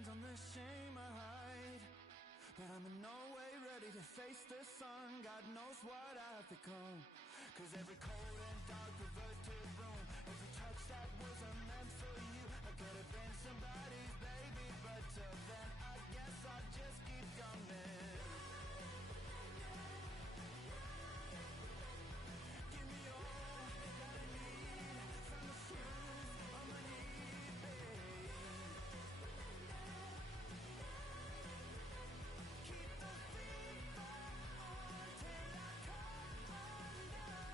hands on the shame I hide, but I'm in no way ready to face the sun. God knows what I've become, 'cause every cold and dark perverted room, every touch that wasn't meant for you, I could have been somebody's baby, but till then I guess I'll just keep coming. Give me all that I need from the fruit of my need, babe. Keep the fever on till I come undone.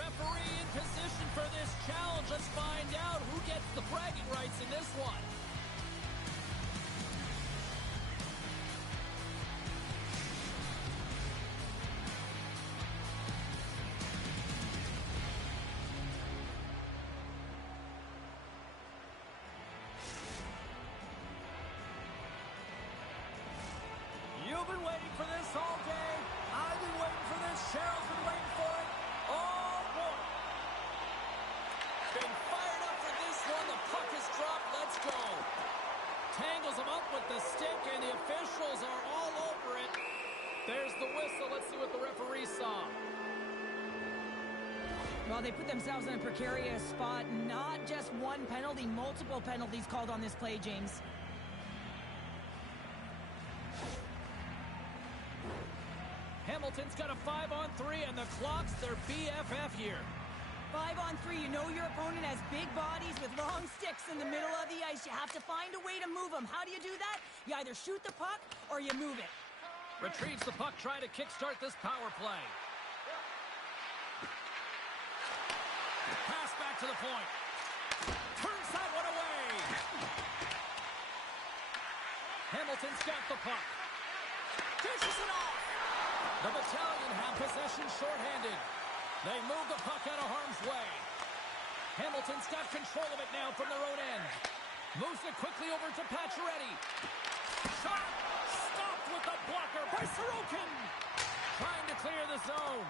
Referee in position for this challenge. Let's find out who gets the bragging rights in this one. You've been waiting for this all day. I've been waiting for this. Cheryl's been waiting for it. Oh, boy. Been fired up for this one. The puck is dropped. Let's go. Tangles him up with the stick, and the officials are all over it. There's the whistle. Let's see what the referee saw. Well, they put themselves in a precarious spot. Not just one penalty, multiple penalties called on this play, James. Hamilton's got a 5-on-3, and the clock's their BFF here. 5-on-3, you know your opponent has big bodies with long sticks in the middle of the ice. You have to find a way to move them. How do you do that? You either shoot the puck or you move it. Retrieves the puck, trying to kickstart this power play. Pass back to the point. Turns that one away. Hamilton's got the puck. Dishes it off. The Battalion have possession shorthanded. They move the puck out of harm's way. Hamilton's got control of it now from their own end. Moves it quickly over to Pacioretty. Shot! Stopped with the blocker by Sorokin. Trying to clear the zone.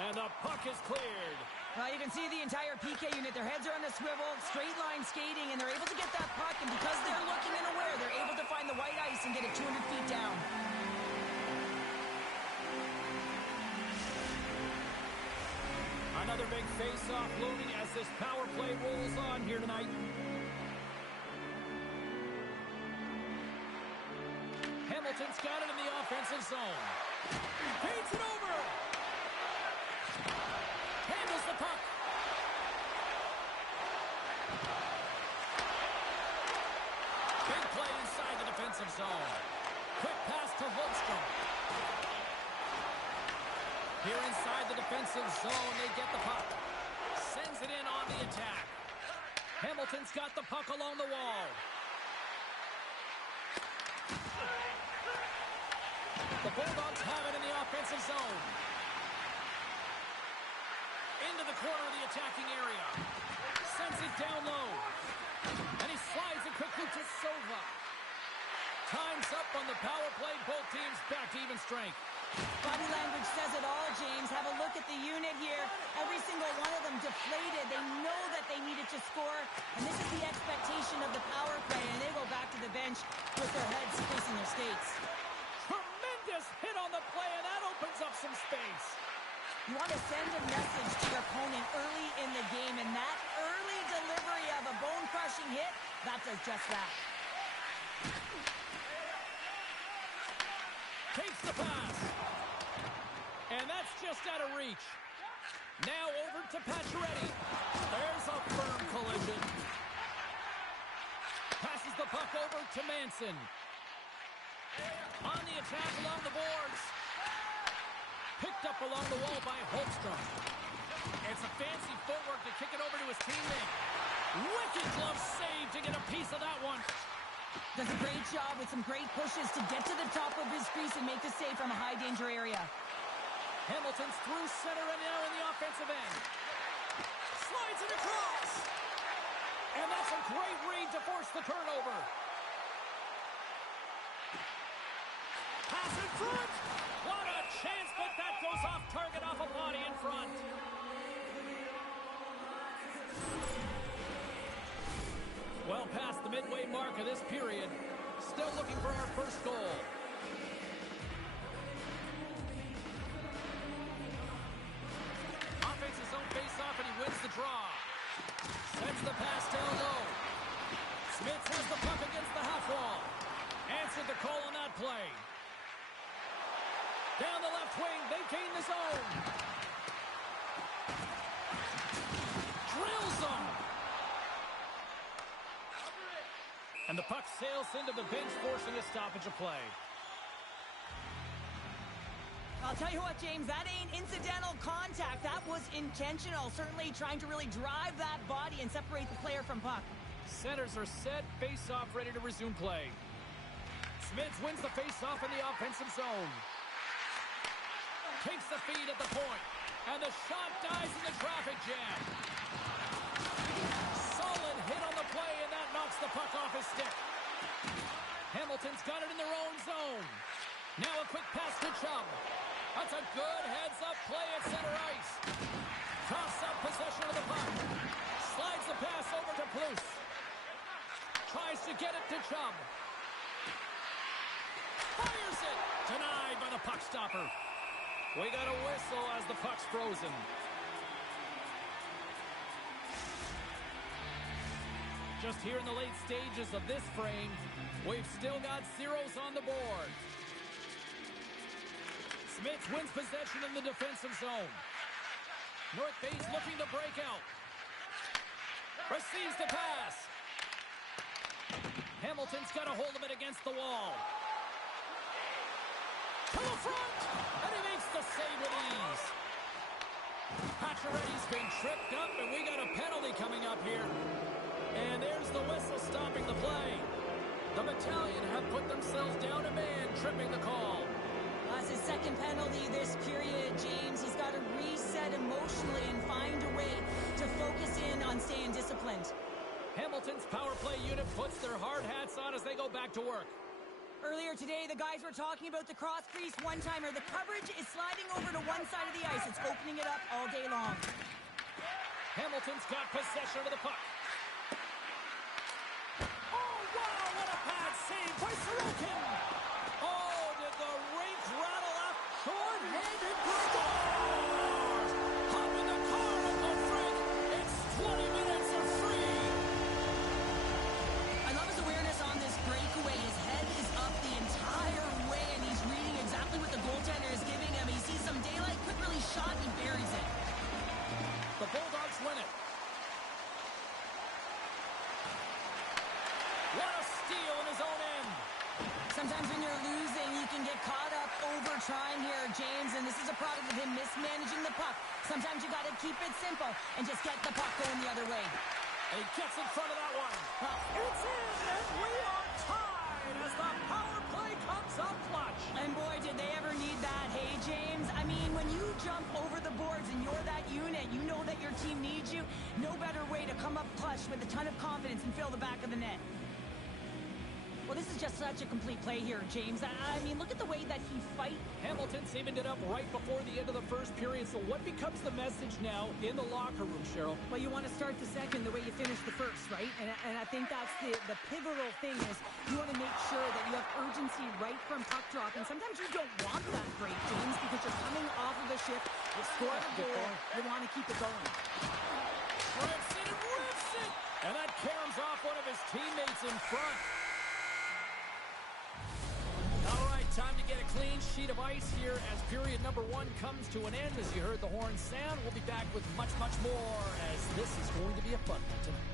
And the puck is cleared. You can see the entire PK unit. Their heads are on the swivel, straight line skating, and they're able to get that puck. And because they're looking and aware, they're able to find the white ice and get it 200 feet down. Another big face-off looming as this power play rolls on here tonight. Hamilton's got it in the offensive zone. Feeds it over. Handles the puck. Big play inside the defensive zone. Quick pass to Holmstrom. Here inside the defensive zone, they get the puck. Sends it in on the attack. Hamilton's got the puck along the wall. The Bulldogs have it in the offensive zone. Into the corner of the attacking area. Sends it down low. And he slides it quickly to Sova. Time's up on the power play. Both teams back to even strength. Body language says it all, James. Have a look at the unit here. Every single one of them deflated. They know that they needed to score, and this is the expectation of the power play, and they go back to the bench with their heads facing their skates. Tremendous hit on the play, and that opens up some space. You want to send a message to your opponent early in the game, and that early delivery of a bone-crushing hit, that does just that. Takes the pass. And that's just out of reach. Now over to Pacioretty. There's a firm collision. Passes the puck over to Manson. On the attack along the boards. Picked up along the wall by Holmstrom. It's a fancy footwork to kick it over to his teammate. Wicked glove save to get a piece of that one. Does a great job with some great pushes to get to the top of his crease and make the save from a high-danger area. Hamilton's through center and now in the offensive end. Slides it across. And that's a great read to force the turnover. Pass in front. What a chance, but that goes off target off a body in front. Well past the midway mark of this period. Still looking for our first goal. Offenses zone face-off, and he wins the draw. Sends the pass down low. Smith has the puck against the half wall. Answered the call on that play. Down the left wing, they gain the zone. Drills them. And the puck sails into the bench, forcing a stoppage of play. I'll tell you what, James, that ain't incidental contact. That was intentional. Certainly trying to really drive that body and separate the player from puck. Centers are set. Face-off ready to resume play. Smith wins the face-off in the offensive zone. Takes the feed at the point. And the shot dies in the traffic jam. Solid hit on the play, and that knocks the puck off his stick. Hamilton's got it in their own zone. Now a quick pass to Chubb. That's a good heads-up play at center ice. Coughs up possession of the puck. Slides the pass over to Plus. Tries to get it to Chubb. Fires it. Denied by the puck stopper. We got a whistle as the puck's frozen. Just here in the late stages of this frame, we've still got zeros on the board. Smith wins possession in the defensive zone. North Bay's looking to break out. Receives the pass. Hamilton's got a hold of it against the wall. To the front, and he makes the save with ease. Pacioretty's been tripped up, and we got a penalty coming up here. And there's the whistle stopping the play. The Battalion have put themselves down a man, tripping the call. That's his second penalty this period, James. He's got to reset emotionally and find a way to focus in on staying disciplined. Hamilton's power play unit puts their hard hats on as they go back to work. Earlier today, the guys were talking about the cross-crease one-timer. The coverage is sliding over to one side of the ice. It's opening it up all day long. Hamilton's got possession of the puck. Oh, wow, what a bad save by Sorokin! Oh, did the rink rattle up? Short-handed scores! Hop in the car, Uncle Frank! It's 20 minutes of free! I love his awareness on this breakaway. His head is up the entire way, and he's reading exactly what the goaltender is giving him. He sees some daylight, quick release shot, and he buries it. The Bulldogs win it. What a steal in his own end. Sometimes when you're losing, you can get caught up over trying here, James, and this is a product of him mismanaging the puck. Sometimes you got to keep it simple and just get the puck going the other way. And he gets in front of that one. It's in, and we are tied as the power play comes up clutch. And boy, did they ever need that. Hey, James, I mean, when you jump over the boards and you're that unit, you know that your team needs you. No better way to come up clutch with a ton of confidence and fill the back of the net. Well, this is just such a complete play here, James. I mean, look at the way that he fights. Hamilton saving it up right before the end of the first period. So what becomes the message now in the locker room, Cheryl? Well, you want to start the second the way you finish the first, right? And I think that's the pivotal thing is you want to make sure that you have urgency right from puck drop. And sometimes you don't want that break, James, because you're coming off of a shift. You scored a goal. You want to keep it going. Rips it! And that caroms off one of his teammates in front. Time to get a clean sheet of ice here as period number 1 comes to an end. As you heard the horn sound, we'll be back with much, much more as this is going to be a fun one tonight.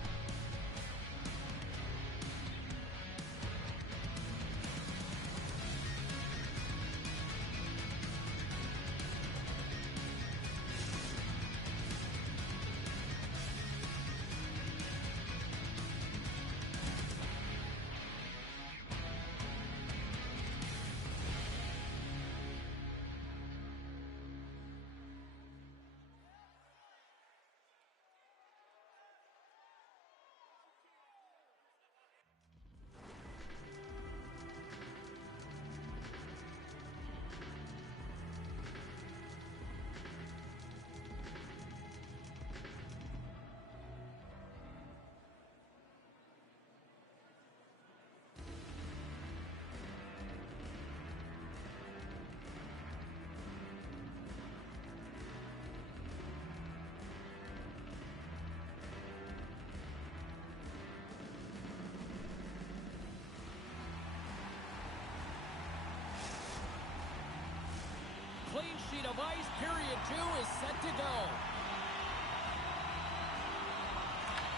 Clean sheet of ice, period 2 is set to go.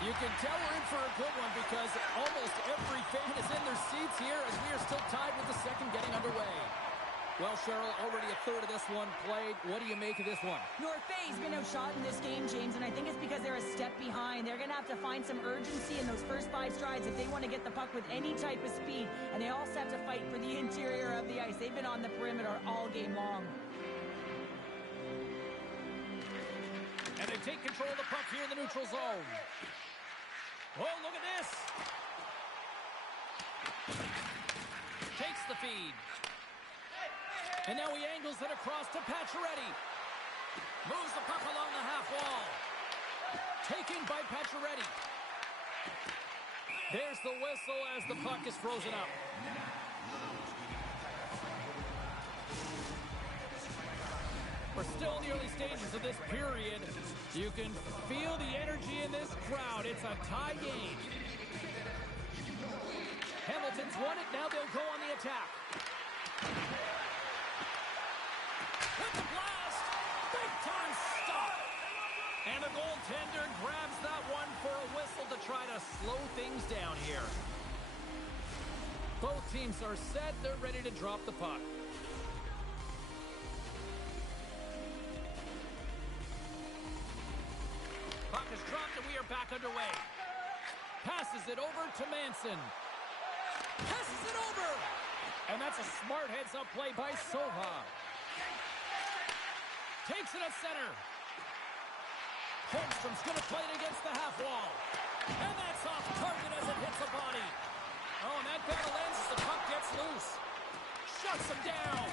You can tell we're in for a good one because almost every fan is in their seats here as we are still tied with the second getting underway. Well, Cheryl, already a third of this one played. What do you make of this one? North Bay's been outshot in this game, James, and I think it's because they're a step behind. They're going to have to find some urgency in those first 5 strides if they want to get the puck with any type of speed, and they also have to fight for the interior of the ice. They've been on the perimeter all game long. And they take control of the puck here in the neutral zone. Oh, look at this. Takes the feed. And now he angles it across to Pacioretty. Moves the puck along the half wall. Taken by Pacioretty. There's the whistle as the puck is frozen up. We're still in the early stages of this period. You can feel the energy in this crowd. It's a tie game. Hamilton's won it. Now they'll go on the attack. With the blast. Big time stop. And the goaltender grabs that one for a whistle to try to slow things down here. Both teams are set. They're ready to drop the puck. Puck is dropped and we are back underway. Passes it over to Manson. Passes it over. And that's a smart heads-up play by Soha. Takes it at center. Holmstrom's going to play it against the half wall. And that's off target as it hits the body. Oh, and that battle ends as the puck gets loose. Shuts him down.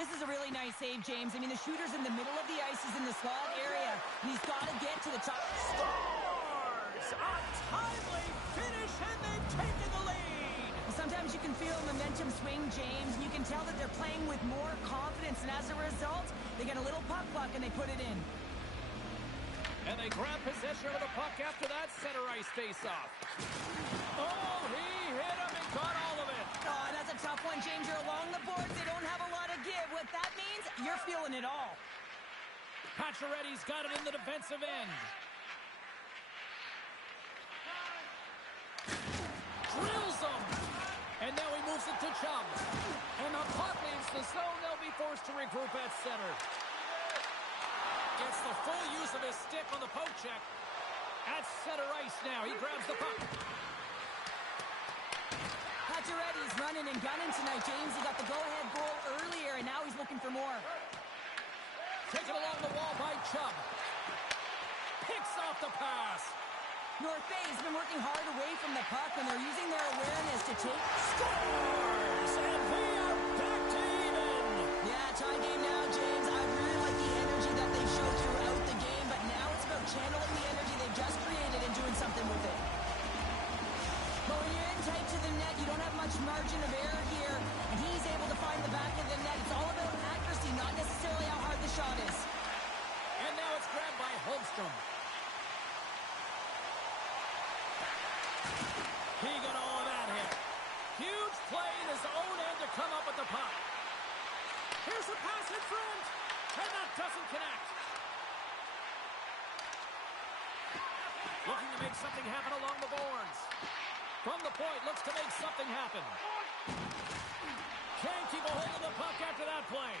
This is a really nice save, James. I mean, the shooter's in the middle of the ice. He's in the slot area. And he's got to get to the top. Scores! A timely finish, and they've taken the lead. Sometimes you can feel momentum swing, James, and you can tell that they're playing with more confidence, and as a result, they get a little puck luck and they put it in. And they grab possession of the puck after that center ice face-off. Oh, he hit him and got all of it. Oh, that's a tough one, James. You're along the boards. They don't have a lot of give. What that means, you're feeling it all. Pacioretty's got it in the defensive end. Drills him. And now he moves it to Chubb. And the puck leaves the zone. They'll be forced to regroup at center. Gets the full use of his stick on the poke check. At center ice now. He grabs the puck. Pacioretty's running and gunning tonight, James. He got the go-ahead goal earlier, and now he's looking for more. Taken along the wall by Chubb. Picks off the pass. North Bay has been working hard away from the puck, and they're using their awareness to take scores. And we are back to even. Yeah, tie game now, James. I really like the energy that they showed throughout the game, but now it's about channeling the energy they've just created and doing something with it. But when you're in tight to the net, you don't have much margin of error here, and he's able to find the back of the net. It's all about accuracy, not necessarily how hard the shot is. And now it's grabbed by Holmstrom. He got all of that hit. Huge play in his own end to come up with the puck. Here's a pass in front, and that doesn't connect. Looking to make something happen along the boards. From the point, looks to make something happen. Can't keep a hold of the puck after that play.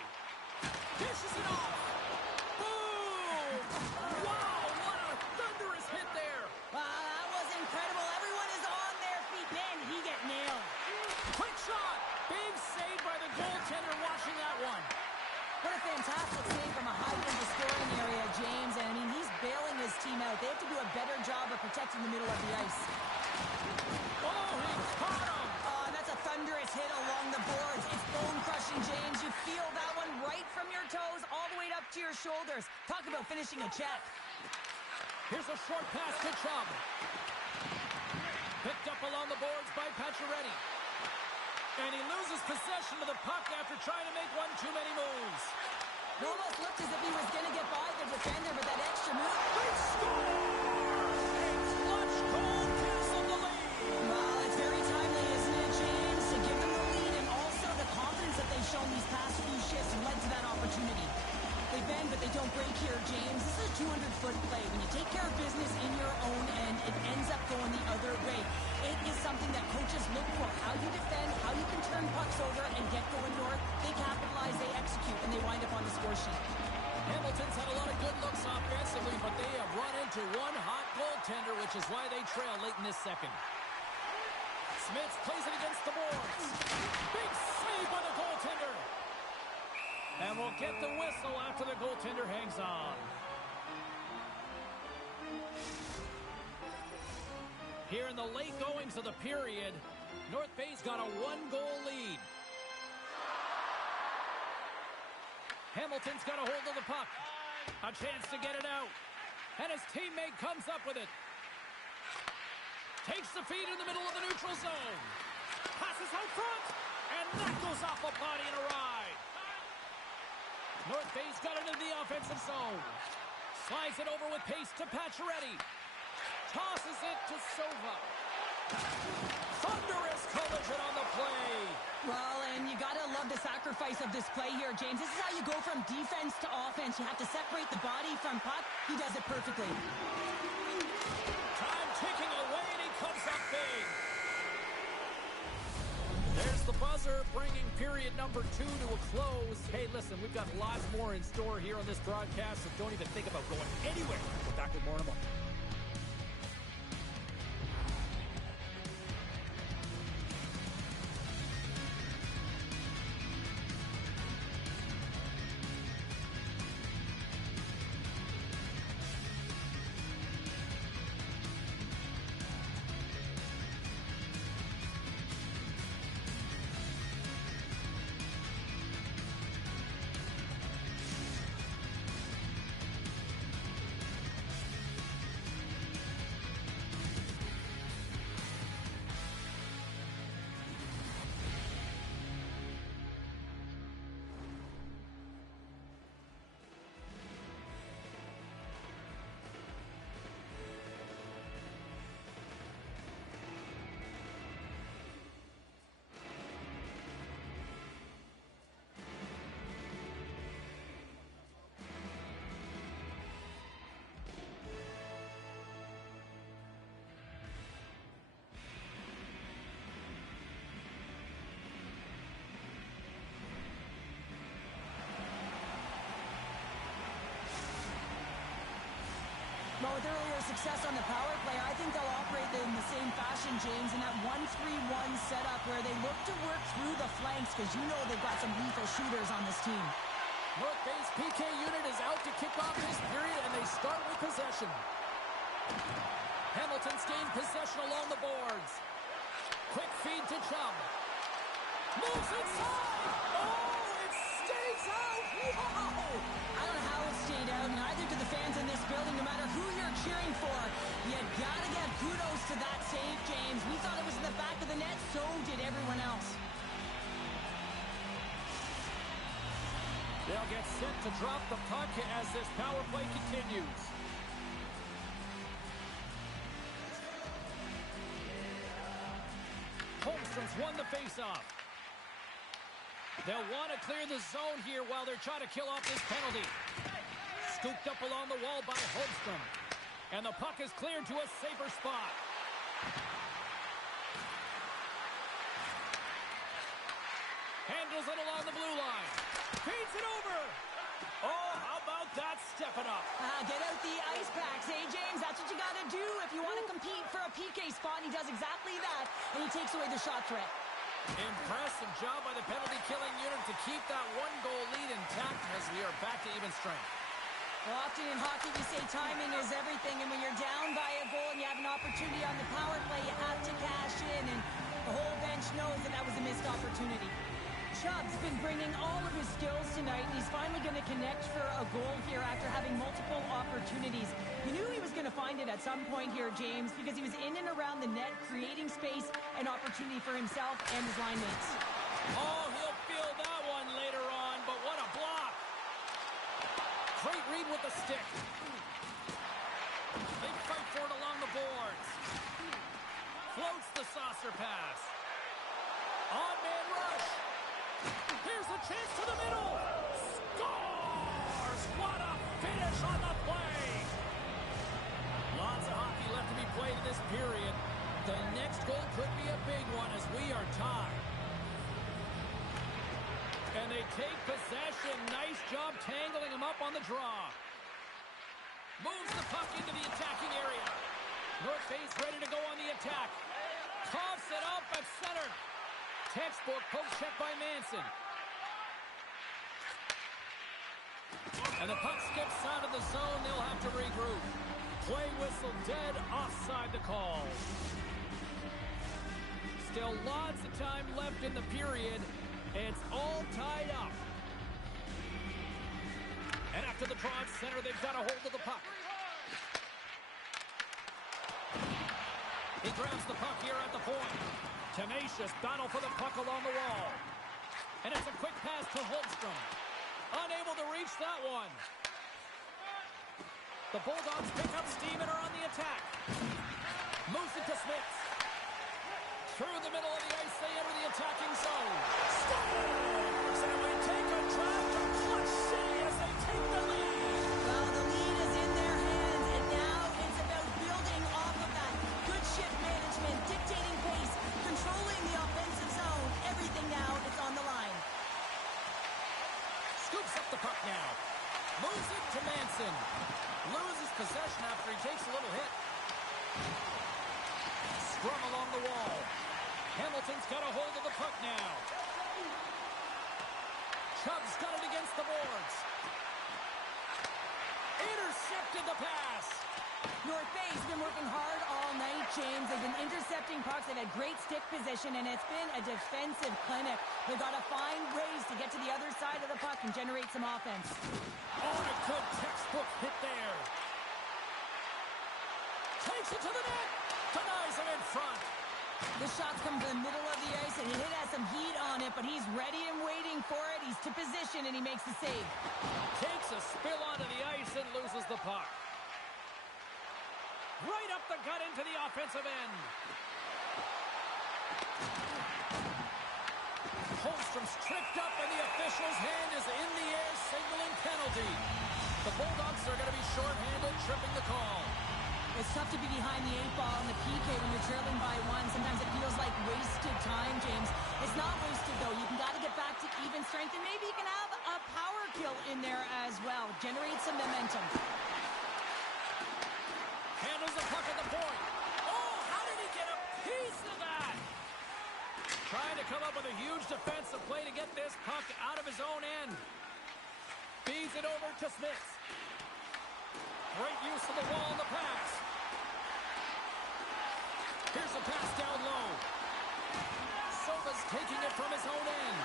Dishes it off. Boom! Wow, what a thunderous hit there. Wow, that was incredible. Everyone is on their feet. Man, he get nailed. Quick shot. Big save by the goaltender watching that one. What a fantastic save from a height in the scoring area, James. And I mean, he's bailing his team out. They have to do a better job of protecting the middle of the ice. Oh, he caught him. Oh, and that's a thunderous hit along the boards. It's bone-crushing, James. You feel that one right from your toes all the way up to your shoulders. Talk about finishing a check. Here's a short pass to Chubb. Picked up along the boards by Pacioretty. And he loses possession of the puck after trying to make one too many moves. It almost looked as if he was going to get by the defender, but that extra move. They score! A clutch goal gives them the lead. Well, it's very timely, isn't it, James? To give them the lead and also the confidence that they've shown these past few shifts led to that opportunity. They bend, but they don't break here, James. This is a 200-foot play. When you take care of business in your own end, it ends up going the other way. It is something that coaches look for. How you defend, how you can turn pucks over and get going north. They capitalize trail late in this second. Smith plays it against the boards. Big save by the goaltender. And we'll get the whistle after the goaltender hangs on. Here in the late goings of the period, North Bay's got a 1-goal lead. Hamilton's got a hold of the puck. A chance to get it out. And his teammate comes up with it. Takes the feed in the middle of the neutral zone. Passes out front. And that goes off a body and a ride. North Bay's got it in the offensive zone. Slides it over with pace to Pacioretty. Tosses it to Sova. Thunderous collision on the play. Well, and you got to love the sacrifice of this play here, James. This is how you go from defense to offense. You have to separate the body from puck. He does it perfectly. Time ticking away, and he comes up big. There's the buzzer, bringing period number 2 to a close. Hey, listen, we've got lots more in store here on this broadcast, so don't even think about going anywhere. We're back with more in a moment. Well, with earlier success on the power play, I think they'll operate in the same fashion, James, in that 1-3-1 setup where they look to work through the flanks because you know they've got some lethal shooters on this team. North Bay's PK unit is out to kick off this period, and they start with possession. Hamilton's gained possession along the boards. Quick feed to Chubb. Moves inside! Oh, it stays out! Wow! I don't know how it stayed out, neither do the fans in this building, no matter who you're cheering for. You gotta give kudos to that save, James. We thought it was in the back of the net, so did everyone else. They'll get set to drop the puck as this power play continues. Holmstrom's won the faceoff. They'll want to clear the zone here while they're trying to kill off this penalty. Scooped up along the wall by Holmstrom. And the puck is cleared to a safer spot. Handles it along the blue line. Feeds it over. Oh, how about that stepping up? Get out the ice packs, hey, James? That's what you got to do if you want to compete for a PK spot. He does exactly that, and he takes away the shot threat. Impressive job by the penalty-killing unit to keep that 1-goal lead intact as we are back to even strength. Well, often in hockey we say timing is everything, and when you're down by a goal and you have an opportunity on the power play, you have to cash in, and the whole bench knows that that was a missed opportunity. Chubb's been bringing all of his skills tonight, and he's finally going to connect for a goal here after having multiple opportunities. You knew he was going to find it at some point here, James, because he was in and around the net, creating space and opportunity for himself and his line mates. Oh, he'll feel that one later on, but what a block. Great read with the stick. They fight for it along the boards. Floats the saucer pass. On-man rush. Here's a chance to the middle. Scores! What a finish on the play. Lots of hockey left to be played in this period. The next goal could be a big one as we are tied. And they take possession. Nice job tangling him up on the draw. Moves the puck into the attacking area. North Bay's ready to go on the attack. Coughs it up at center. Textbook poke check by Manson. And the puck skips out of the zone. They'll have to regroup. Play whistle dead. Offside the call. Still lots of time left in the period. It's all tied up. And after the draw at center, they've got a hold of the puck. He grabs the puck here at the point. Tenacious battle for the puck along the wall. And it's a quick pass to Holmstrom. Unable to reach that one. The Bulldogs pick up steam and are on the attack. Moves it to Smith. Through the middle of the ice, they enter the attacking zone. Stars! And we take a drive to Clutch City as they take the lead. Well, the lead is in their hands, and now it's about building off of that. Good shift management, dictating pace, controlling the offensive zone. Everything now is on the line. Scoops up the puck now. Moves it to Manson. Loses possession after he takes a little hit. Scrum along the wall. Hamilton's got a hold of the puck now. Chubb's got it against the boards. Intercepted the pass. North Bay's been working hard all night, James. They've been intercepting pucks. They've had great stick position, and it's been a defensive clinic. They've got to find ways to get to the other side of the puck and generate some offense. Oh, a good textbook hit there. Takes it to the net. Denies him in front. The shots come to the middle of the ice, and it has some heat on it, but he's ready and waiting for it. He's to position, and he makes the save. Takes a spill onto the ice and loses the puck. Right up the gut into the offensive end. Holmstrom's tripped up, and the official's hand is in the air, signaling penalty. The Bulldogs are going to be shorthanded, tripping the call. It's tough to be behind the 8-ball in the PK when you're trailing by one. Sometimes it feels like wasted time, James. It's not wasted, though. You got to get back to even strength, and maybe you can have a power kill in there as well. Generate some momentum. Handles the puck at the point. Oh, how did he get a piece of that? Trying to come up with a huge defensive play to get this puck out of his own end. Feeds it over to Smith. Great use of the wall on the pass. Here's a pass down low. Sova's taking it from his own end.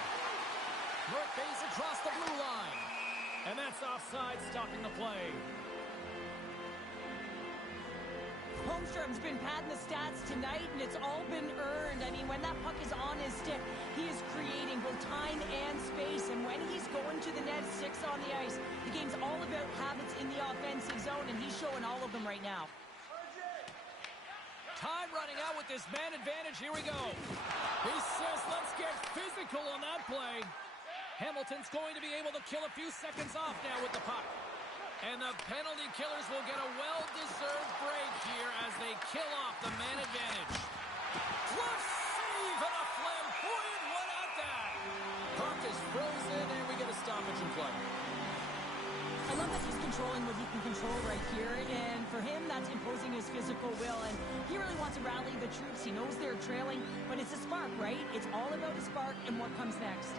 North Bay's across the blue line. And that's offside, stopping the play. Holmstrom's been padding the stats tonight, and it's all been earned. I mean, when that puck is on his stick, he is creating both time and space. And when he's going to the net, 6 on the ice, the game's all about habits in the offensive zone, and he's showing all of them right now. Time running out with this man advantage. Here we go. He says, let's get physical on that play. Hamilton's going to be able to kill a few seconds off now with the puck. And the penalty killers will get a well-deserved break here as they kill off the man advantage. Glove save and a flamboyant one at that. Puck is frozen and we get a stoppage in play. I love that he's controlling what he can control right here, and for him, that's imposing his physical will, and he really wants to rally the troops. He knows they're trailing, but it's a spark, right? It's all about a spark and what comes next.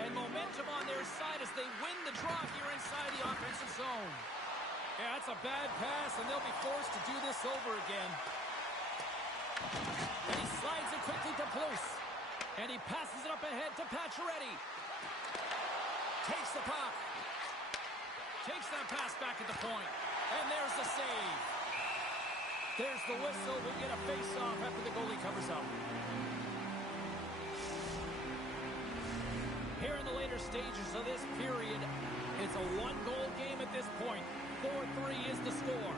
And momentum on their side as they win the draw here inside the offensive zone. Yeah, that's a bad pass, and they'll be forced to do this over again. And he slides it quickly to Plus. And he passes it up ahead to Pacioretty. Takes the puck. Takes that pass back at the point. And there's the save. There's the whistle. We'll get a face-off after the goalie covers up. Here in the later stages of this period, it's a one-goal game at this point. 4-3 is the score.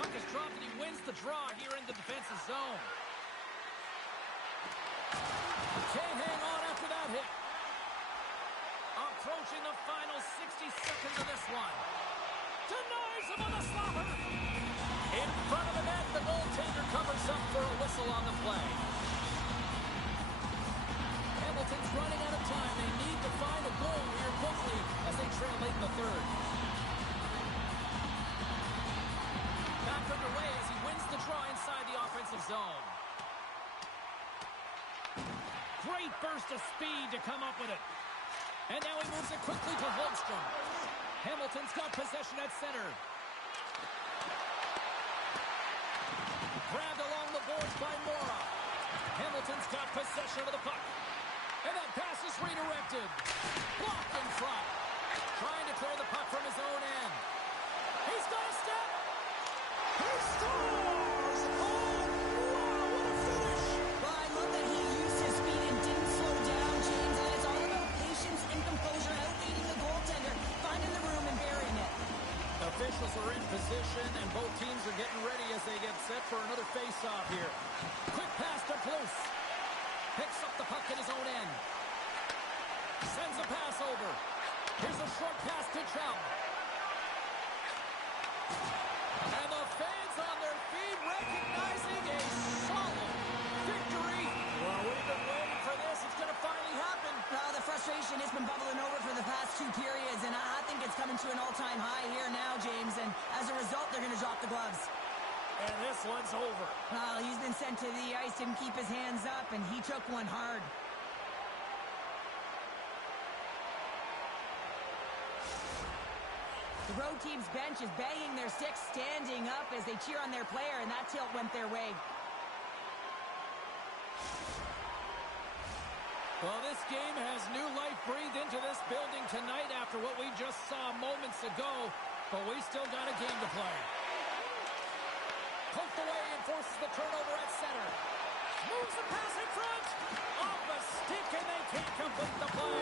Puck is dropped and he wins the draw here in the defensive zone. Can't hang on after that hit. Approaching the final 60 seconds of this one. Denies him on the slapper. In front of the net, the goaltender covers up for a whistle on the play. Hamilton's running out of time. They need to find a goal here quickly as they trail late in the third. great burst of speed to come up with it. And now he moves it quickly to Holmstrom. Hamilton's got possession at center. Grabbed along the boards by Mora. Hamilton's got possession of the puck. And that pass is redirected. Blocked in front. Trying to clear the puck from his own end. He's got a step. He scores! Oh, wow, what a finish! Well, I love that he used his speed and didn't slow down, James. And it's all about patience and composure, outleading the goaltender, finding the room and burying it. Officials are in position, and both teams are getting ready as they get set for another face-off here. Quick pass to Bruce. Picks up the puck at his own end. Sends a pass over. Here's a short pass to Chubb. And the fans on their feet recognizing a solid victory. Well, we've been waiting for this. It's going to finally happen. Well, the frustration has been bubbling over for the past two periods, and I think it's coming to an all-time high here now, James. And as a result, they're going to drop the gloves. And this one's over. Well, he's been sent to the ice, didn't keep his hands up, and he took one hard. The road team's bench is banging their sticks, standing up as they cheer on their player, and that tilt went their way. Well, this game has new life breathed into this building tonight after what we just saw moments ago, but we still got a game to play. Poked away and forces the turnover at center. Moves the pass in front. Off a stick, and they can't complete the play.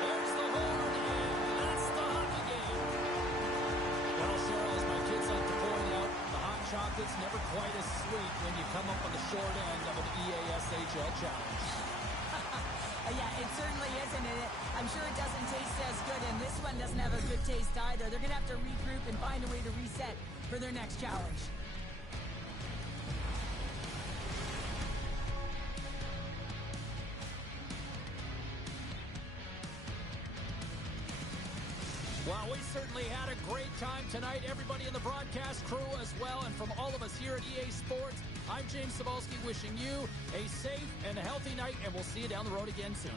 There's the horn, and that's the hockey game. Well, Cheryl, as my kids like to point out, the hot chocolate's never quite as sweet when you come up on the short end of an EASHL challenge. Yeah, it certainly isn't. I'm sure it doesn't taste as good, and this one doesn't have a good taste either. They're going to have to regroup and find a way to reset for their next challenge. Well, we certainly had a great time tonight. Everybody in the broadcast crew as well. And from all of us here at EA Sports, I'm James Cebulski wishing you a safe and a healthy night, and we'll see you down the road again soon.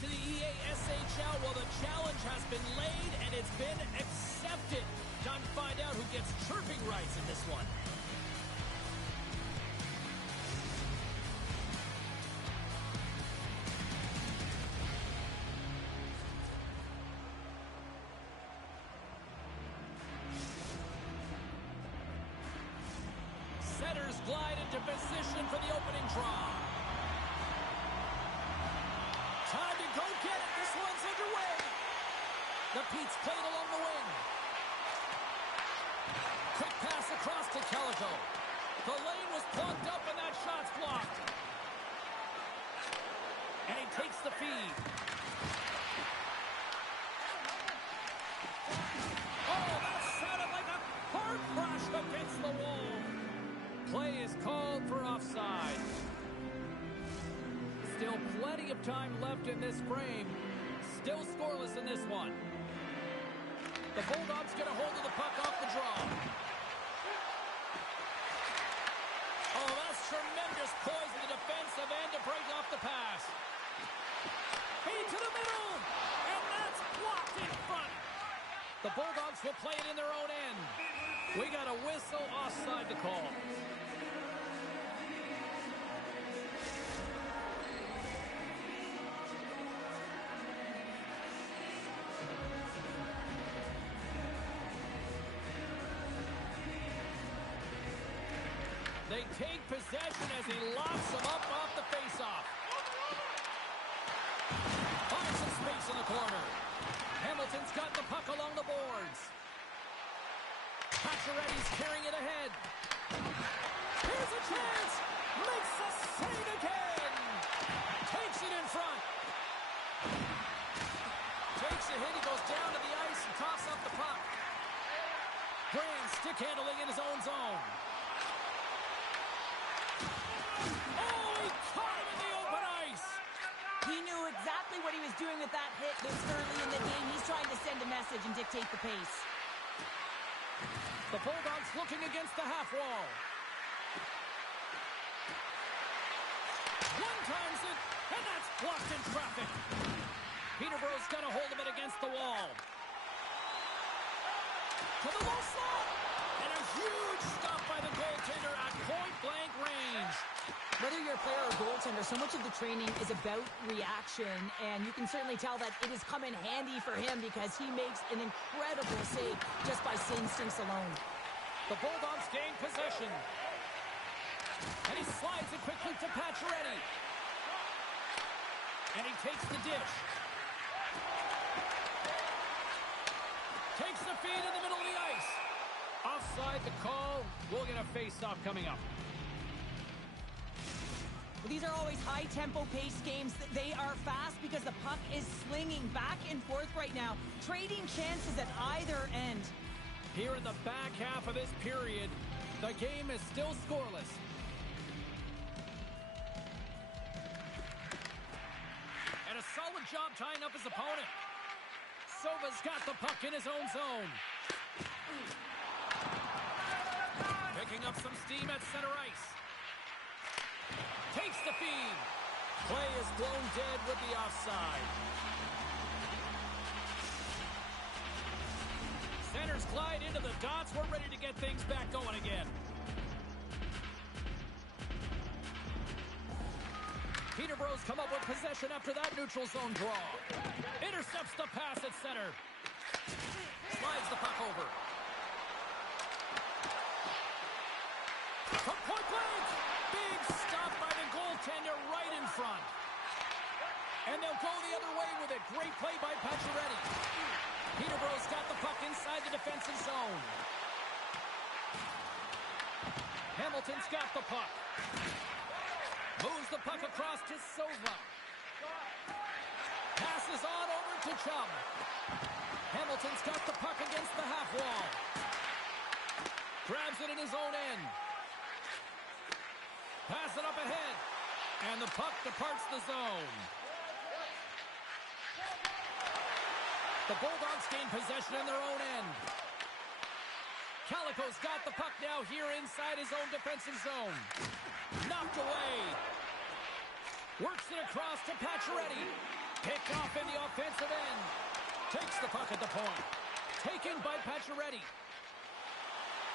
to the EASHL. Well, the challenge has been laid, and it's been accepted. Time to find out who gets chirping rights in this one. Setters glide into position for the opening draw. Time to go get it. This one's underway. The Pete's played along the wing. Quick pass across to Calico. The lane was plugged up and that shot's blocked. And he takes the feed. Oh, that sounded like a car crash against the wall. Play is called for offside. Still plenty of time left in this frame. Still scoreless in this one. The Bulldogs get a hold of the puck off the draw. Oh, that's tremendous poise in the defensive end to break off the pass. Feed to the middle, and that's blocked in front. The Bulldogs will play it in their own end. We got a whistle offside to call. They take possession as he locks them up off the faceoff. Finds some space in the corner. Hamilton's got the puck along the boards. Pacioretty's carrying it ahead. Here's a chance. Makes the save again. Takes it in front. Takes a hit. He goes down to the ice and coughs up the puck. Brand stick handling in his own zone. Oh, he caught him in the open ice. He knew exactly what he was doing with that hit this early in the game. He's trying to send a message and dictate the pace. The Bulldogs looking against the half wall. One times it, and that's blocked in traffic. Peterborough's got a hold of it against the wall. To the low slot. And a huge stop by the goaltender at point-blank range. Whether you're a player or goaltender, so much of the training is about reaction, and you can certainly tell that it has come in handy for him because he makes an incredible save just by instincts alone. The Bulldogs gain possession. And he slides it quickly to Pacioretty. And he takes the dish. Takes the feed in the middle of the ice. Offside the call. We'll get a face-off coming up. These are always high-tempo pace games. They are fast because the puck is slinging back and forth right now, trading chances at either end. Here in the back half of this period, the game is still scoreless. And a solid job tying up his opponent. Sova's got the puck in his own zone. Picking up some steam at center ice. Takes the feed. Play is blown dead with the offside. Centers glide into the dots. We're ready to get things back going again. Peterborough's come up with possession after that neutral zone draw. Intercepts the pass at center. Slides the puck over. From point blank. Big stop by the goaltender right in front. And they'll go the other way with it. Great play by Pacioretty. Peterborough's got the puck inside the defensive zone. Hamilton's got the puck. Moves the puck across to Sova. Passes on over to Chubb. Hamilton's got the puck against the half wall. Grabs it in his own end. Pass it up ahead. And the puck departs the zone. The Bulldogs gain possession in their own end. Calico's got the puck now here inside his own defensive zone. Knocked away. Works it across to Pacioretty. Picked off in the offensive end. Takes the puck at the point. Taken by Pacioretty.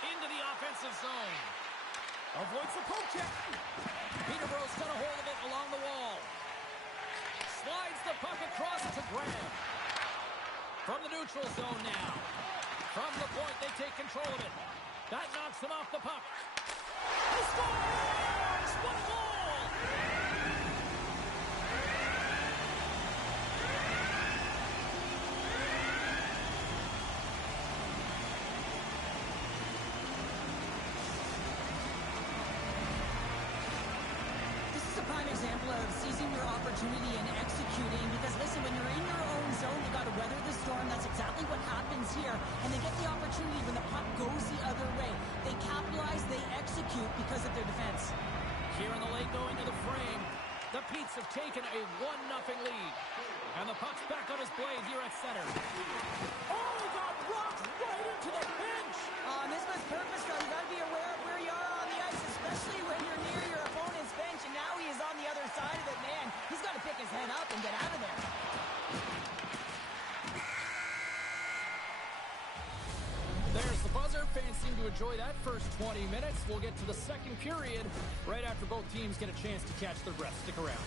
Into the offensive zone. Avoids the poke check. Peterborough's got a hold of it along the wall. Slides the puck across to Graham. From the neutral zone now. From the point, they take control of it. That knocks them off the puck. He scores! What a goal! Example of seizing your opportunity and executing, because listen, when you're in your own zone, you got to weather the storm. That's exactly what happens here, and they get the opportunity when the puck goes the other way. They capitalize, they execute because of their defense. Here in the late going to the frame, the Petes have taken a 1-0 lead, and the puck's back on his blade here at center. Oh, he got rocked right into the bench. This was purpose, though. You got to be aware of where you are on the ice, especially when you're near your opponent's bench, and now he is on the other side of it. Man, he's got to pick his head up and get out of there. There's the buzzer. Fans seem to enjoy that first 20 minutes. We'll get to the second period right after both teams get a chance to catch their breath. Stick around.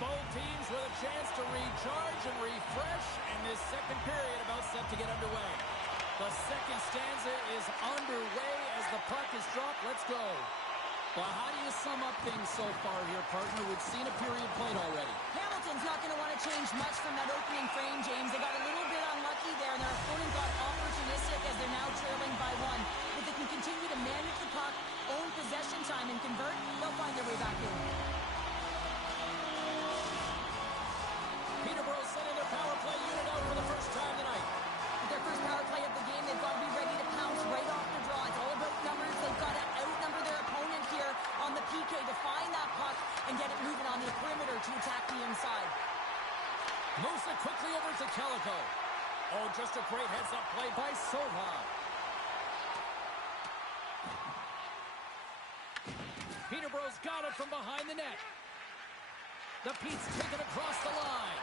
Both teams with a chance to recharge and refresh, and this second period about set to get underway. The second stanza is underway as the puck is dropped. Let's go. Well, how do you sum up things so far here, partner? We've seen a period played already. Hamilton's not going to want to change much from that opening frame, James. They got a little bit unlucky there, and their opponent got opportunistic as they're now trailing by one. If they can continue to manage the puck, own possession time, and convert, they'll find their way back in. Peterborough sending their power play unit out for the first time tonight. With their first power play of the game, they've got to be ready to pounce right off the draw. It's all about numbers. They've got to outnumber their opponent here on the PK to find that puck and get it moving on the perimeter to attack the inside. Moves it quickly over to Calico. Oh, just a great heads-up play by Sova. Peterborough's got it from behind the net. The Petes take it across the line.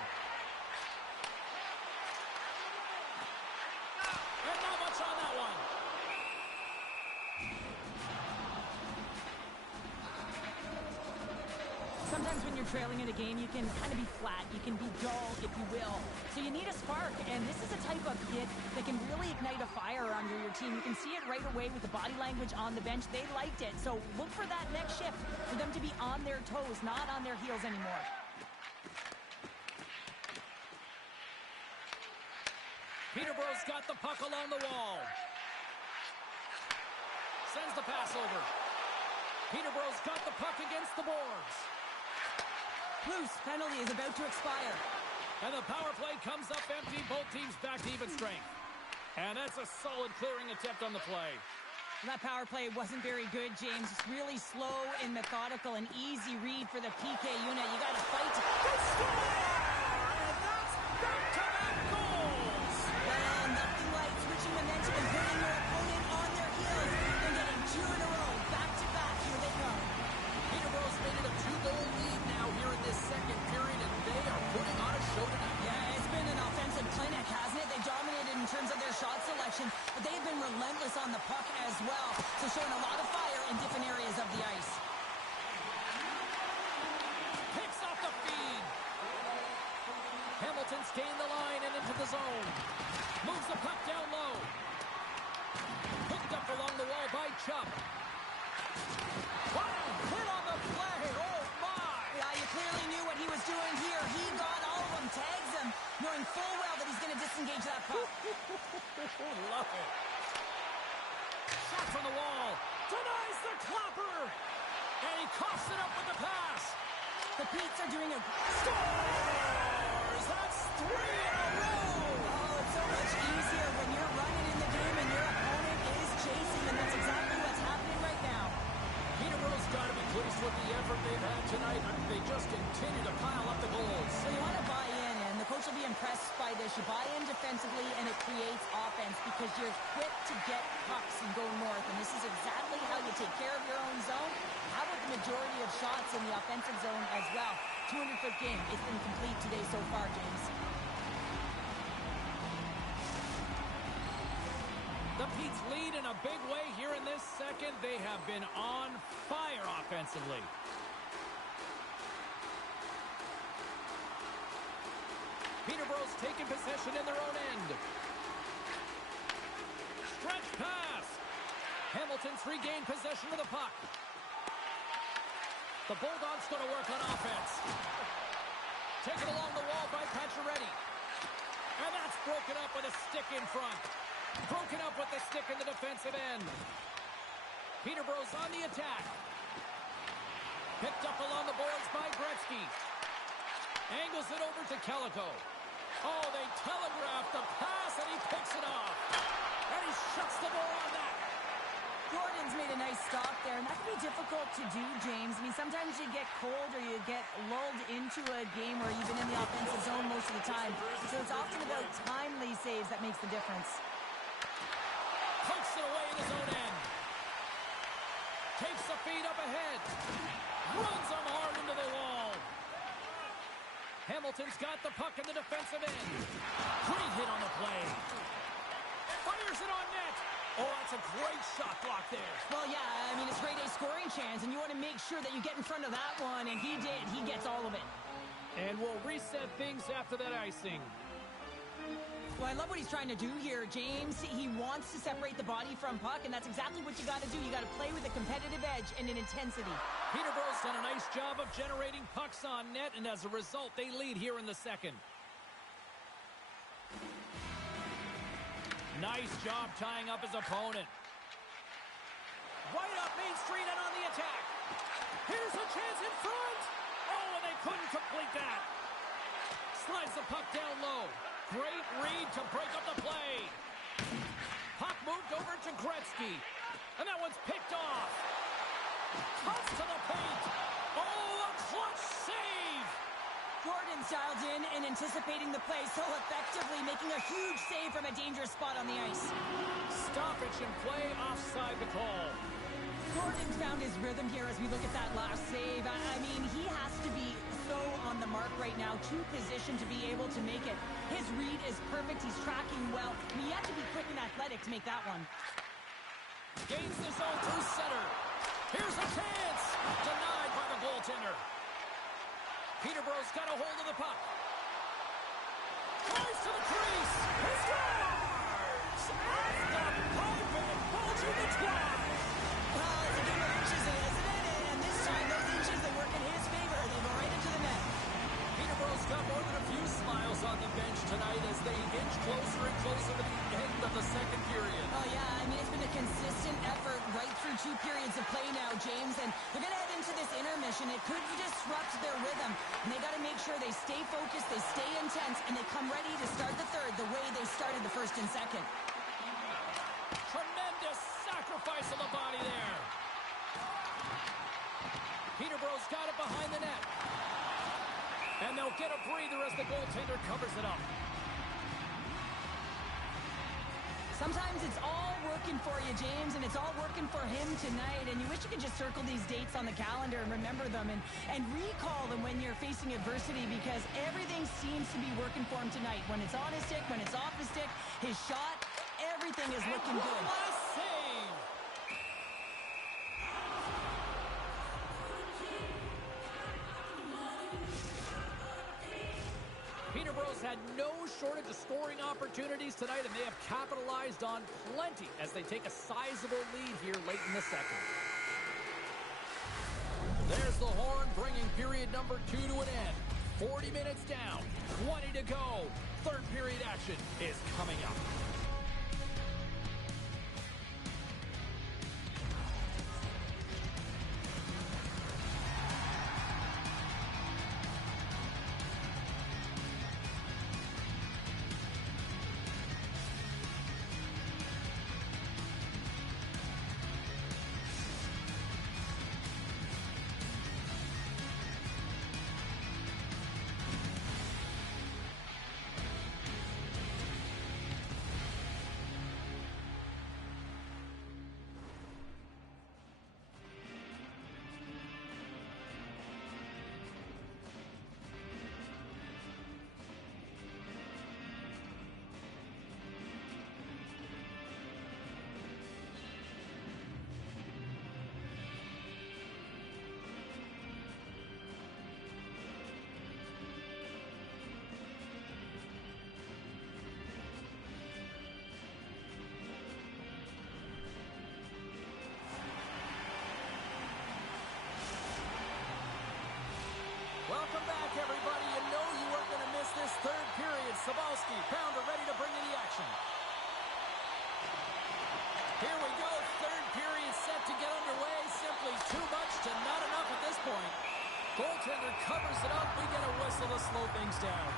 And not much on that one. Sometimes when you're trailing in a game, you can kind of be flat. You can be dull, if you will. So you need a spark, and this is a type of hit that can really ignite a fire under your team. You can see it right away with the body language on the bench. They liked it. So look for that next shift, for them to be on their toes, not on their heels anymore. Peterborough's got the puck along the wall. Sends the pass over. Peterborough's got the puck against the boards. Blues penalty is about to expire. And the power play comes up empty. Both teams back to even strength. And that's a solid clearing attempt on the play. That power play wasn't very good, James. It's really slow and methodical, an easy read for the PK unit. You got to fight. They score! And that's back-to-back goals! Well, nothing like switching momentum and putting your opponent on their heels and getting two in a row. Back-to-back, here they come. Peterborough's made it a 2-goal lead as well. So showing a lot of fire in different areas of the ice. Picks off the feed. Hamilton's gained the line and into the zone. Moves the puck down low. Hooked up along the wall by Chubb. Wow, hit on the play. Oh, my. Yeah, you clearly knew what he was doing here. He got all of them, tags them, knowing full well that he's going to disengage that puck. Love it. Shot from the wall. Denies the clapper. And he coughs it up with the pass. The Petes are doing a... Scores! That's 3 in a row! Oh, it's so much easier when you're running in the game and your opponent is chasing, and that's exactly what's happening right now. Peterborough's got to be pleased with the effort they've had tonight. They just continue to pile up the goals. So you want to buy in, and the coach will be impressed by this. You buy in defensively, and it creates offense because you're quick to get pucks and go north, and this is exactly how you take care of your own zone. How about the majority of shots in the offensive zone as well? 200-foot game. It's been complete today so far, James. The Petes lead in a big way here in this second. They have been on fire offensively. Peterborough's taken possession in their own end. Stretch pass. Hamilton's regained possession of the puck. The Bulldogs going to work on offense. Taken along the wall by Pacioretty. And that's broken up with a stick in front. Broken up with the stick in the defensive end. Peterborough's on the attack. Picked up along the boards by Gretzky. Angles it over to Calico. Oh, they telegraphed the pass, and he picks it off. And he shuts the door on that. Jordan's made a nice stop there, and that can be difficult to do, James. I mean, sometimes you get cold or you get lulled into a game where you've been in the offensive zone most of the time. So it's often about timely saves that makes the difference. Pokes it away in his own end. Takes the feed up ahead. Runs him hard into the wall. Hamilton's got the puck in the defensive end. Great hit on the play. Fires it on net. Oh, that's a great shot block there. Well, yeah, I mean, it's grade A scoring chance, and you want to make sure that you get in front of that one, and he did. He gets all of it. And we'll reset things after that icing. Well, I love what he's trying to do here, James. He wants to separate the body from puck, and that's exactly what you got to do. You got to play with a competitive edge and an intensity. Peterborough's done a nice job of generating pucks on net, and as a result, they lead here in the second. Nice job tying up his opponent. Right up Main Street and on the attack. Here's a chance in front. Oh, and they couldn't complete that. Slides the puck down low. Great read to break up the play. Puck moved over to Gretzky. And that one's picked off. Toss to the paint. Oh, a clutch save. Jordan's dialed in and anticipating the play so effectively, making a huge save from a dangerous spot on the ice. Stoppage in play, offside the call. Jordan found his rhythm here as we look at that last save. I mean, he has to be so on the mark right now, to position to be able to make it. His read is perfect. He's tracking well. I mean, you have to be quick and athletic to make that one. Gains the zone through center. Here's a chance. Denied by the goaltender. Peterborough's got a hold of the puck. Tries to the crease. He scores! Off the pipe and bulging the twine. Well, it's a game of inches, isn't it? And this time, those inches, they work in his favor. They go right into the net. Peterborough's got more than a few smiles on the bench tonight as they inch closer and closer to the end of the second period. Oh, yeah. I mean, it's been a consistent effort right through 2 periods of play now, James. And they're going to head into this intermission. It could disrupt their rhythm. And they got to make sure they stay focused, they stay intense, and they come ready to start the third the way they started the first and second. Tremendous sacrifice of the body there. Peterborough's got it behind the net. And they'll get a breather as the goaltender covers it up. Sometimes it's all working for you, James, and it's all working for him tonight. And you wish you could just circle these dates on the calendar and remember them and recall them when you're facing adversity, because everything seems to be working for him tonight. When it's on his stick, when it's off his stick, his shot, everything is looking good. Last save. had no shortage of scoring opportunities tonight, and they have capitalized on plenty as they take a sizable lead here late in the second. There's the horn, bringing period number 2 to an end. 40 minutes down, 20 to go. Third period action is coming up. Welcome back, everybody. You know you weren't going to miss this third period. Sabalski, Pounder ready to bring in the action. Here we go. Third period set to get underway. Simply too much to not enough at this point. Goaltender covers it up. We get a whistle to slow things down.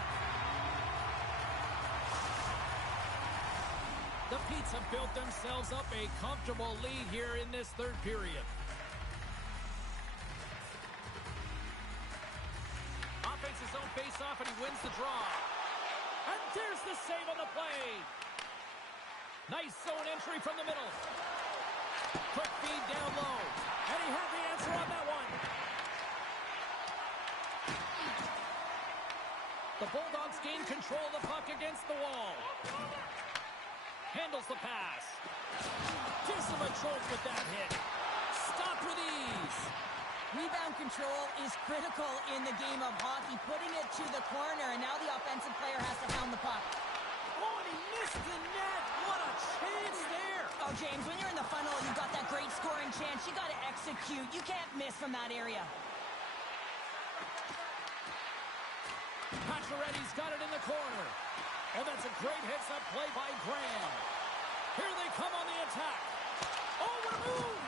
The Petes have built themselves up a comfortable lead here in this third period. His own face-off, and he wins the draw. And there's the save on the play. Nice zone entry from the middle. Quick feed down low. And he had the answer on that one. The Bulldogs gain control of the puck against the wall. Handles the pass. Gives him a choke with that hit. Stopped with ease. Rebound control is critical in the game of hockey. Putting it to the corner, and now the offensive player has to hound the puck. Oh, and he missed the net. What a chance there. Oh, James, when you're in the funnel, you've got that great scoring chance. You got to execute. You can't miss from that area. Pacioretty's got it in the corner. Oh, that's a great heads-up play by Graham. Here they come on the attack. Oh, what a move!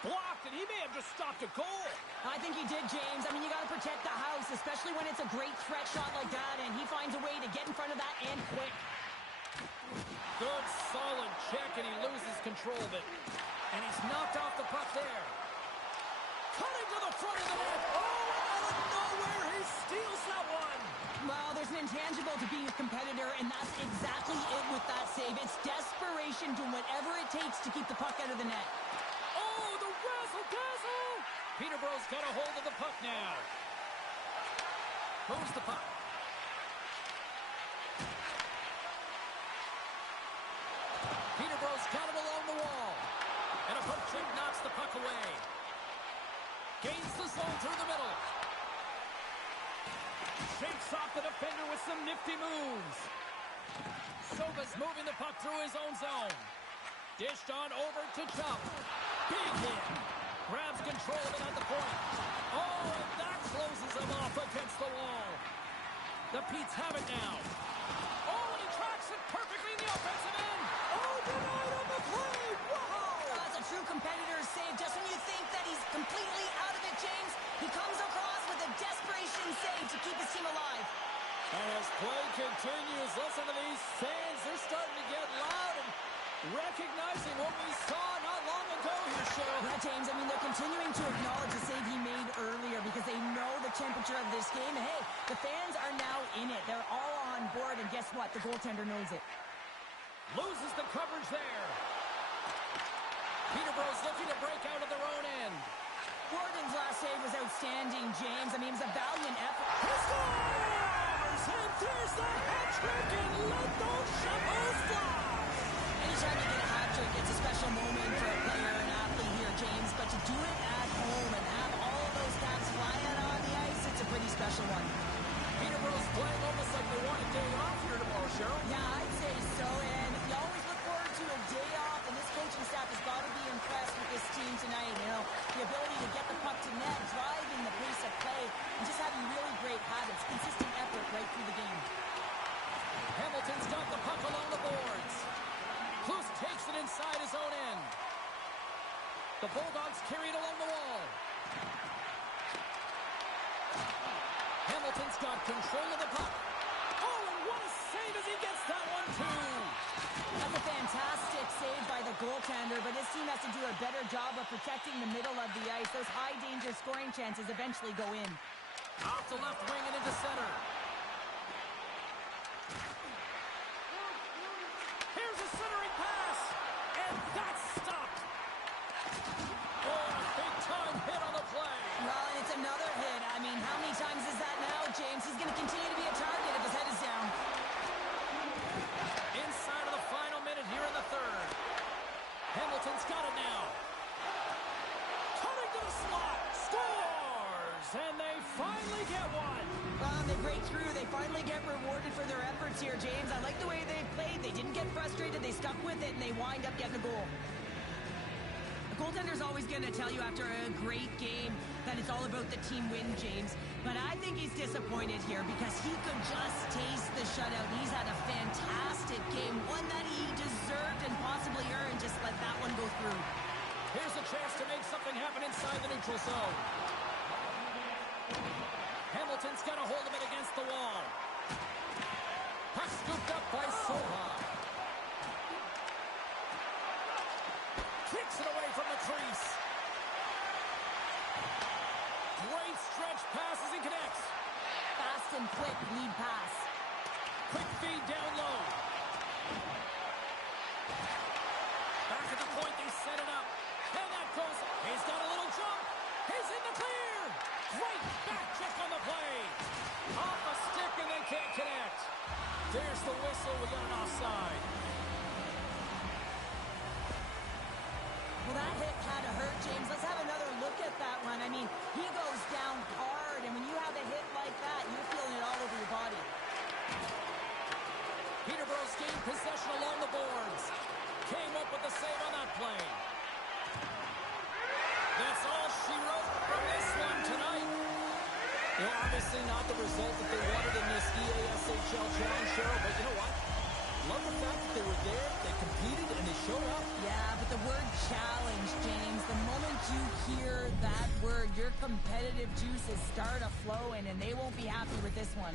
Blocked, and he may have just stopped a goal. I think he did, James. I mean, you got to protect the house, especially when it's a great threat shot like that, and he finds a way to get in front of that and quick. Good, solid check, and he loses control of it. And he's knocked off the puck there. Cutting to the front of the net. Oh, and out of nowhere, he steals that one. Well, there's an intangible to being a competitor, and that's exactly it with that save. It's desperation, doing whatever it takes to keep the puck out of the net. Oh, the razzle-dazzle! Peterborough's got a hold of the puck now. Moves the puck. Peterborough's got it along the wall. And a poke check knocks the puck away. Gains the zone through the middle. Shakes off the defender with some nifty moves. Soba's moving the puck through his own zone. Dished on over to Chubb. Big hit. Grabs control of it at the point. Oh, and that closes him off against the wall. The Petes have it now. Oh, and he tracks it perfectly in the offensive end. Oh, denied on the play. Wow. That's a true competitor's save. Just when you think that he's completely out of it, James, he comes across with a desperation save to keep his team alive. And as play continues, listen to these fans. They're starting to get loud and recognizing what we saw not long ago here, Cheryl. Yeah, James, I mean, they're continuing to acknowledge the save he made earlier because they know the temperature of this game. And hey, the fans are now in it. They're all on board, and guess what? The goaltender knows it. Loses the coverage there. Peterborough's looking to break out of their own end. Gordon's last save was outstanding, James. I mean, it was a valiant effort. He scores! And there's the hat-trick, and let those shovels fly! Anytime you get a hat-trick, it's a special moment for a player, an athlete here, James. But to do it at home and have all of those caps flying on the ice, it's a pretty special one. Peterborough's playing almost like they want a day The Bulldogs carry it along the wall. Hamilton's got control of the puck. Oh, and what a save as he gets that one, too. That's a fantastic save by the goaltender, but his team has to do a better job of protecting the middle of the ice. Those high-danger scoring chances eventually go in. Off the left wing and into center. Here's a centering pass, and that's stopped. Oh, a big-time hit on the play. Well, and it's another hit. I mean, how many times is that now, James? He's going to continue to be a target if his head is down. Inside of the final minute here in the third. Hamilton's got it now. Cutting to the slot. Scores! And they finally get one. Well, they break through. They finally get rewarded for their efforts here, James. I like the way they played. They didn't get frustrated. They stuck with it, and they wind up getting a goal. The goaltender's always going to tell you after a great game that it's all about the team win, James. But I think he's disappointed here because he could just taste the shutout. He's had a fantastic game, one that he deserved and possibly earned. Just let that one go through. Here's a chance to make something happen inside the neutral zone. Hamilton's got a hold of it against the wall. Puck scooped up by Soha. Kicks it away from the crease. Great stretch pass as he connects. Fast and quick lead pass. Quick feed down low. Back at the point, they set it up. And that goes. He's got a little jump. He's in the clear. Great back check on the play. Off a stick and they can't connect. There's the whistle. We got an offside. Well, that hit had to hurt, James. Let's have another look at that one. I mean, he goes down hard, and when you have a hit like that, you're feeling it all over your body. Peterborough's gained possession along the boards. Came up with the save on that play. That's all she wrote from this one tonight. You know, obviously not the result that they wanted in this EASHL challenge, Cheryl, but you know what? Love the fact that they were there, they competed, and they showed up. Yeah, but the word challenge, James, the moment you hear that word, your competitive juices start a-flowing, and they won't be happy with this one.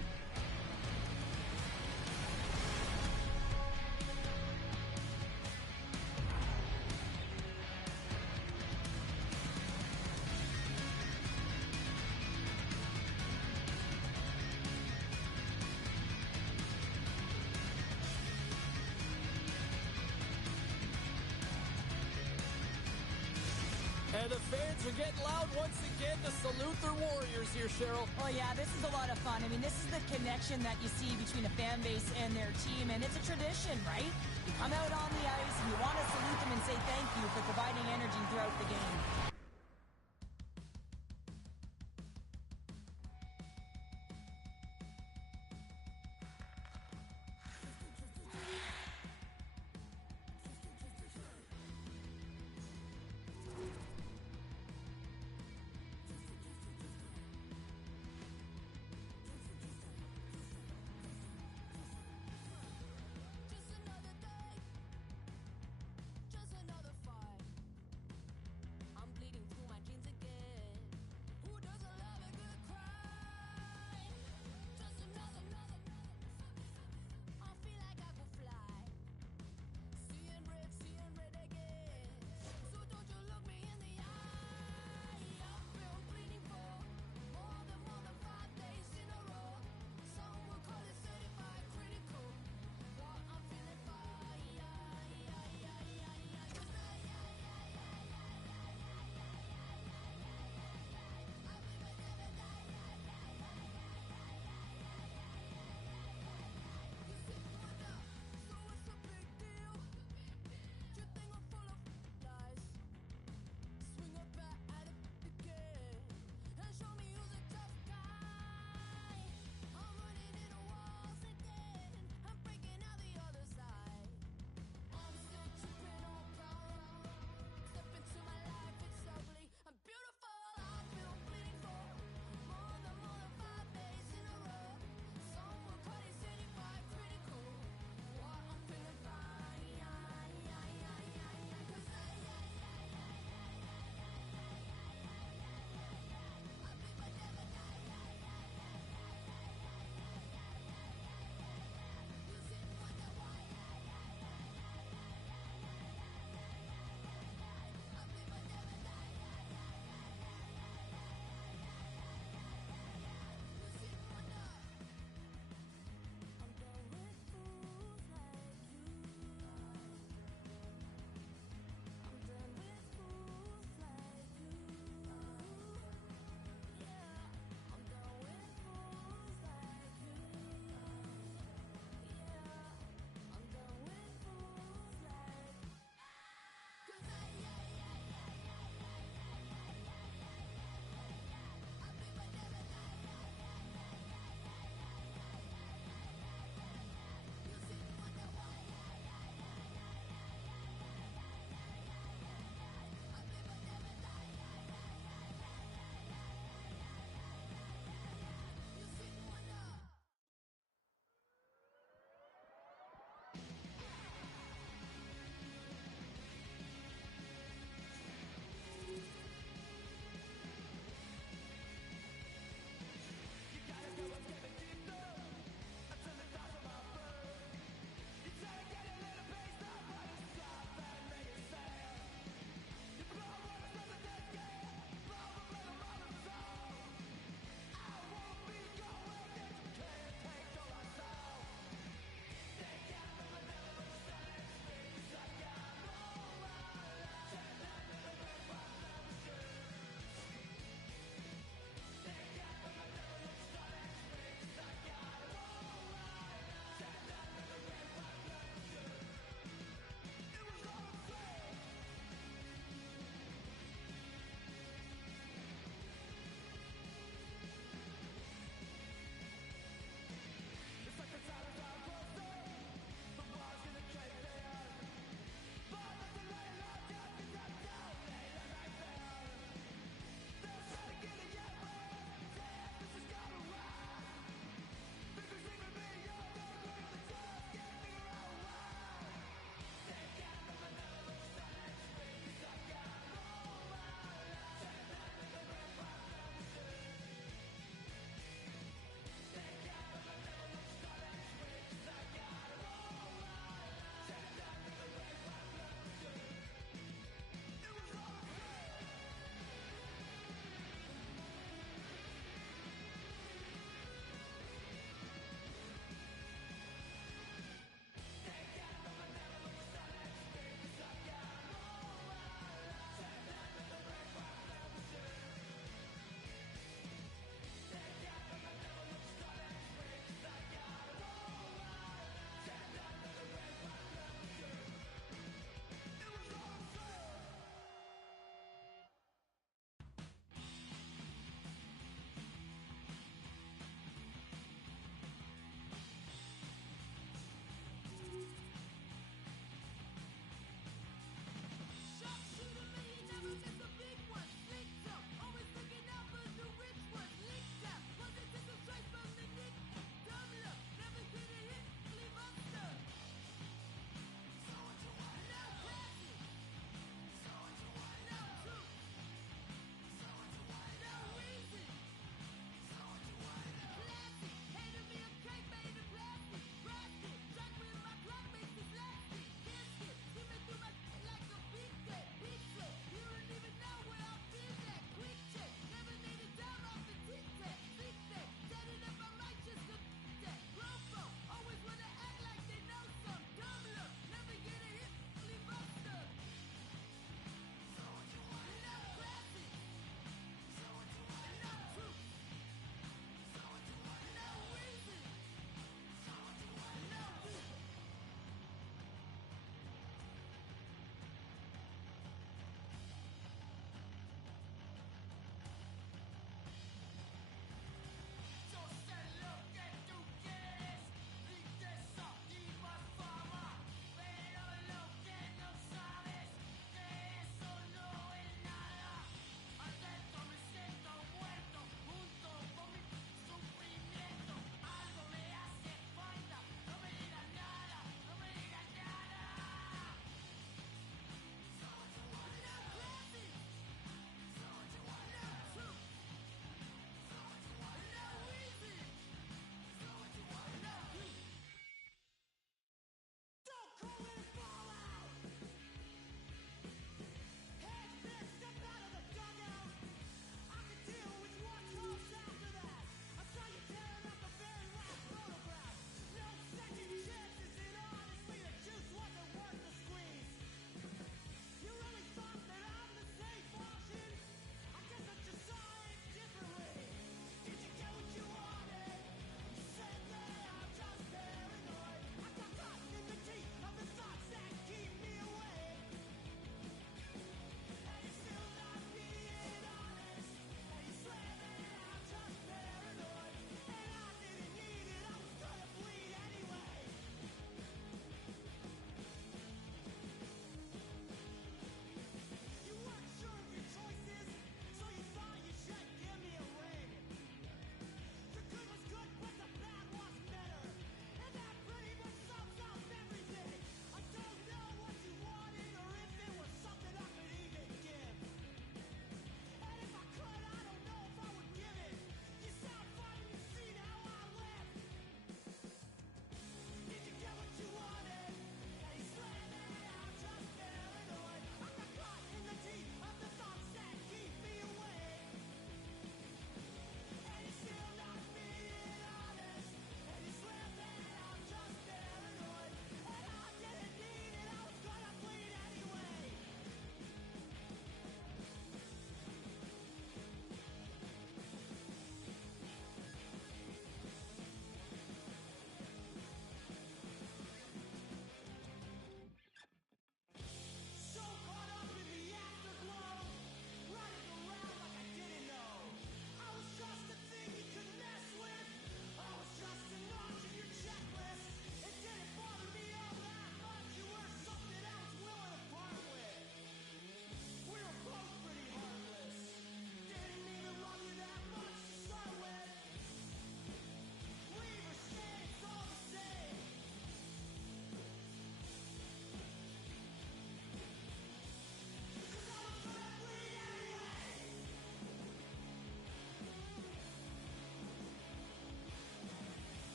And the fans are getting loud once again to salute their warriors here, Cheryl. Oh, yeah, this is a lot of fun. I mean, this is the connection that you see between a fan base and their team, and it's a tradition, right? You come out on the ice, and you want to salute them and say thank you for providing energy throughout the game.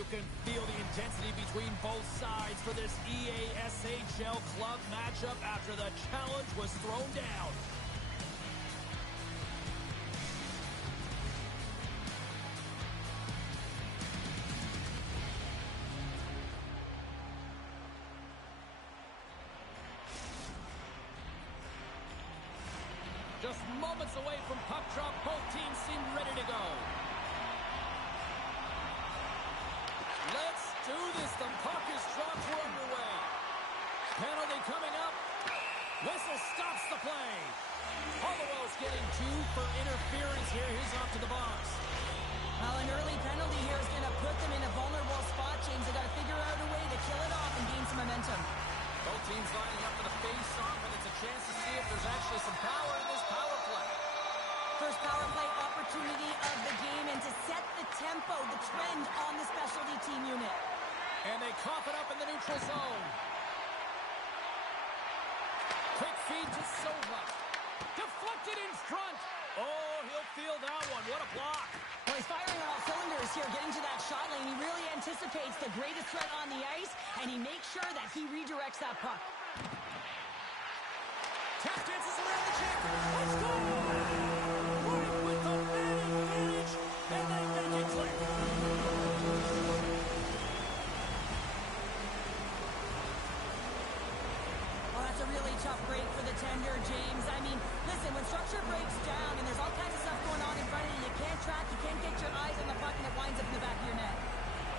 you can feel the intensity between both sides for this EASHL club matchup after the challenge was thrown down. Just moments away from puck drop, both teams seem ready to go. Let's do this. The puck is dropped. We're underway. Penalty coming up. Whistle stops the play. Hollowell's getting 2 for interference here. He's off to the box. Well, an early penalty here is going to put them in a vulnerable spot, James. They've got to figure out a way to kill it off and gain some momentum. Both teams lining up for the face-off, and it's a chance to see if there's actually some power in this power play. First power play opportunity of the game, and to set the tempo, the trend on the specialty team unit. And they cough it up in the neutral zone. Quick feed to Sova. Deflected in front. Oh, he'll feel that one. What a block. Well, he's firing on all cylinders here, getting to that shot lane. He really anticipates the greatest threat on the ice, and he makes sure that he redirects that puck. Tap dances around the check. Let's go! Right with the man advantage, and they make it click. Well, that's a really tough break for the tender, James. I mean, listen, when structure breaks down and there's all kinds of stuff going on in front of you, you can't track, you can't get your eyes on the puck, and it winds up in the back of your net.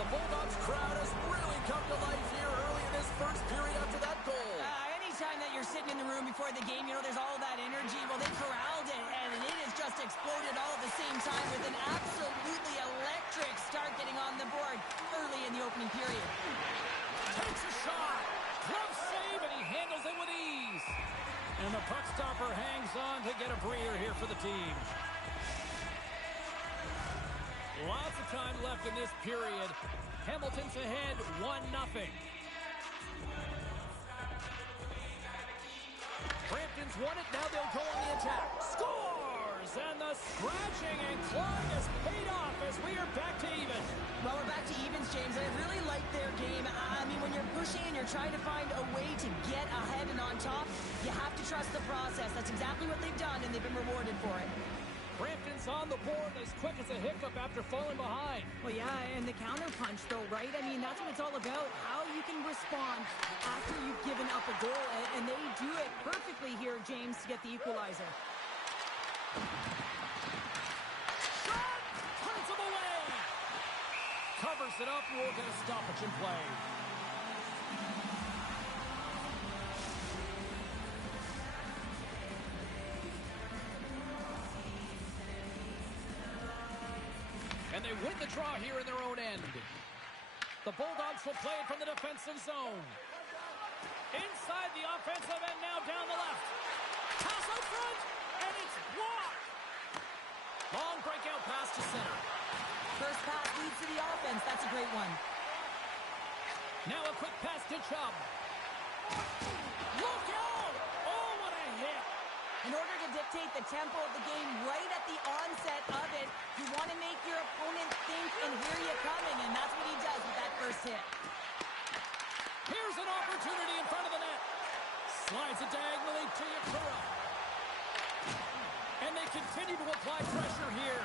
The Bulldogs crowd has really come to life here early in this first period after that goal. Anytime that you're sitting in the room before the game, you know, there's all that energy. Well, they corralled it, and it has just exploded all at the same time with an absolutely electric start getting on the board early in the opening period. Takes a shot. Glove save, and he handles it with ease. And the puck stopper hangs on to get a breather here for the team. Lots of time left in this period. Hamilton's ahead 1-0. Brampton's won it. Now they'll go on the attack. Scores! And the scratching and clawing has paid off as we are back to even. Well, we're back to evens, James. I really like their game. I mean, when you're pushing and you're trying to find a way to get ahead and on top, you have to trust the process. That's exactly what they've done, and they've been rewarded for it. Brampton's on the board as quick as a hiccup after falling behind. Well, yeah, and the counterpunch, though, right? I mean, that's what it's all about, how you can respond after you've given up a goal, and they do it perfectly here, James, to get the equalizer. Shot! Turns him away! Covers it up, and we'll get a stoppage in play. And they win the draw here in their own end. The Bulldogs will play it from the defensive zone. Inside the offensive end, now down the left. Pass out front, and it's blocked. Long breakout pass to center. First pass leads to the offense. That's a great one. Now a quick pass to Chubb. Look out! Oh, what a hit! In order to dictate the tempo of the game right at the onset of it, you want to make your opponent think and hear you coming, and that's what he does with that first hit. Here's an opportunity in front of the net. Slides it diagonally to Yakura. And they continue to apply pressure here.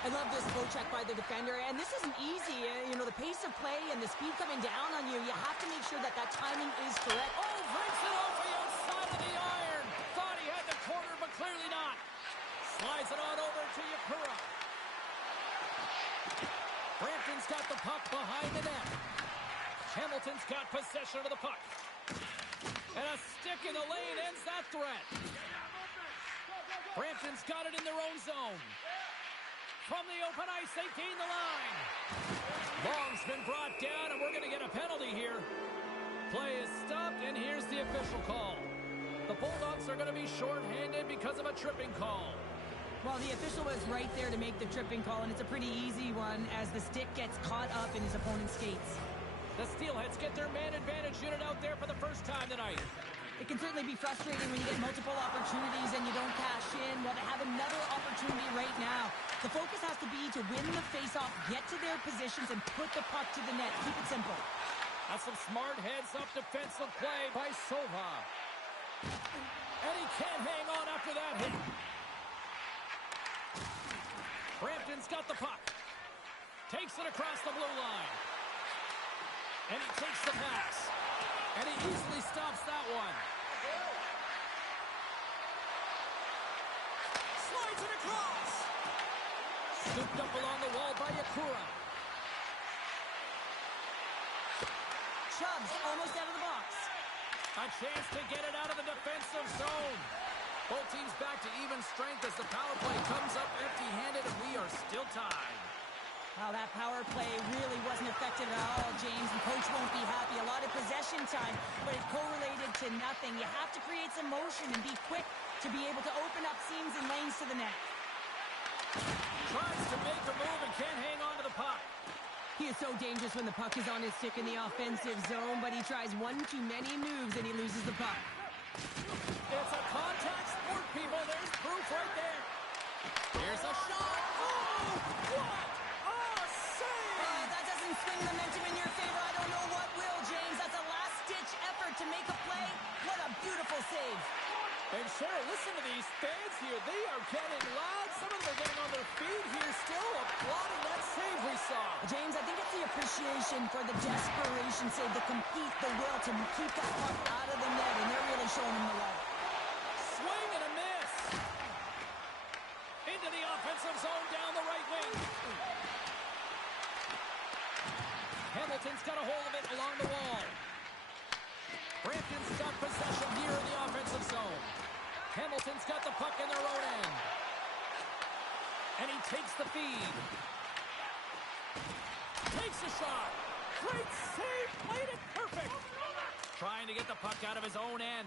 I love this poke check by the defender, and this isn't easy. You know, the pace of play and the speed coming down on you, you have to make sure that that timing is correct. Oh, breaks it off the outside of the iron. Thought he had the corner, but clearly not. Slides it on over to Yakura. Brampton's got the puck behind the net. Hamilton's got possession of the puck. And a stick in the lane ends that threat. Brampton's got it in their own zone. From the open ice, they gain the line. Long's been brought down, and we're going to get a penalty here. Play is stopped, and here's the official call. The Bulldogs are going to be shorthanded because of a tripping call. Well, the official was right there to make the tripping call, and it's a pretty easy one as the stick gets caught up in his opponent's skates. The Steelheads get their man advantage unit out there for the first time tonight. It can certainly be frustrating when you get multiple opportunities and you don't cash in. Well, they have another opportunity right now. The focus has to be to win the faceoff, get to their positions, and put the puck to the net. Keep it simple. That's some smart heads-up defensive play by Sova. And he can't hang on after that hit. Brampton's got the puck. Takes it across the blue line. And he takes the pass. And he easily stops that one. Slides it across. Scooped up along the wall by Yakura. Chubbs almost out of the box. A chance to get it out of the defensive zone. Both teams back to even strength as the power play comes up empty-handed, and we are still tied. Wow, that power play really wasn't effective at all, James. The coach won't be happy. A lot of possession time, but it correlated to nothing. You have to create some motion and be quick to be able to open up seams and lanes to the net. Tries to make a move and can't hang on to the puck. He is so dangerous when the puck is on his stick in the offensive zone, but he tries one too many moves and he loses the puck. It's a contact sport, people. There's proof right there. Here's a shot. Oh, what a save! That doesn't swing the momentum in your favor. I don't know what will, James. That's a last-ditch effort to make a play. What a beautiful save. And Cheryl, listen to these fans here. They are getting loud. Some of them are getting on their feet here, still applauding that save we saw. James, I think it's the appreciation for the desperation save, the compete, the will to keep that puck out of the net, and they're really showing him the love. Swing and a miss. Into the offensive zone down the right wing. Hamilton's got a hold of it along the wall. Brampton's got possession here in the offensive zone. Hamilton's got the puck in their own end. And he takes the feed. Takes a shot. Great save. Played it perfect. Trying to get the puck out of his own end.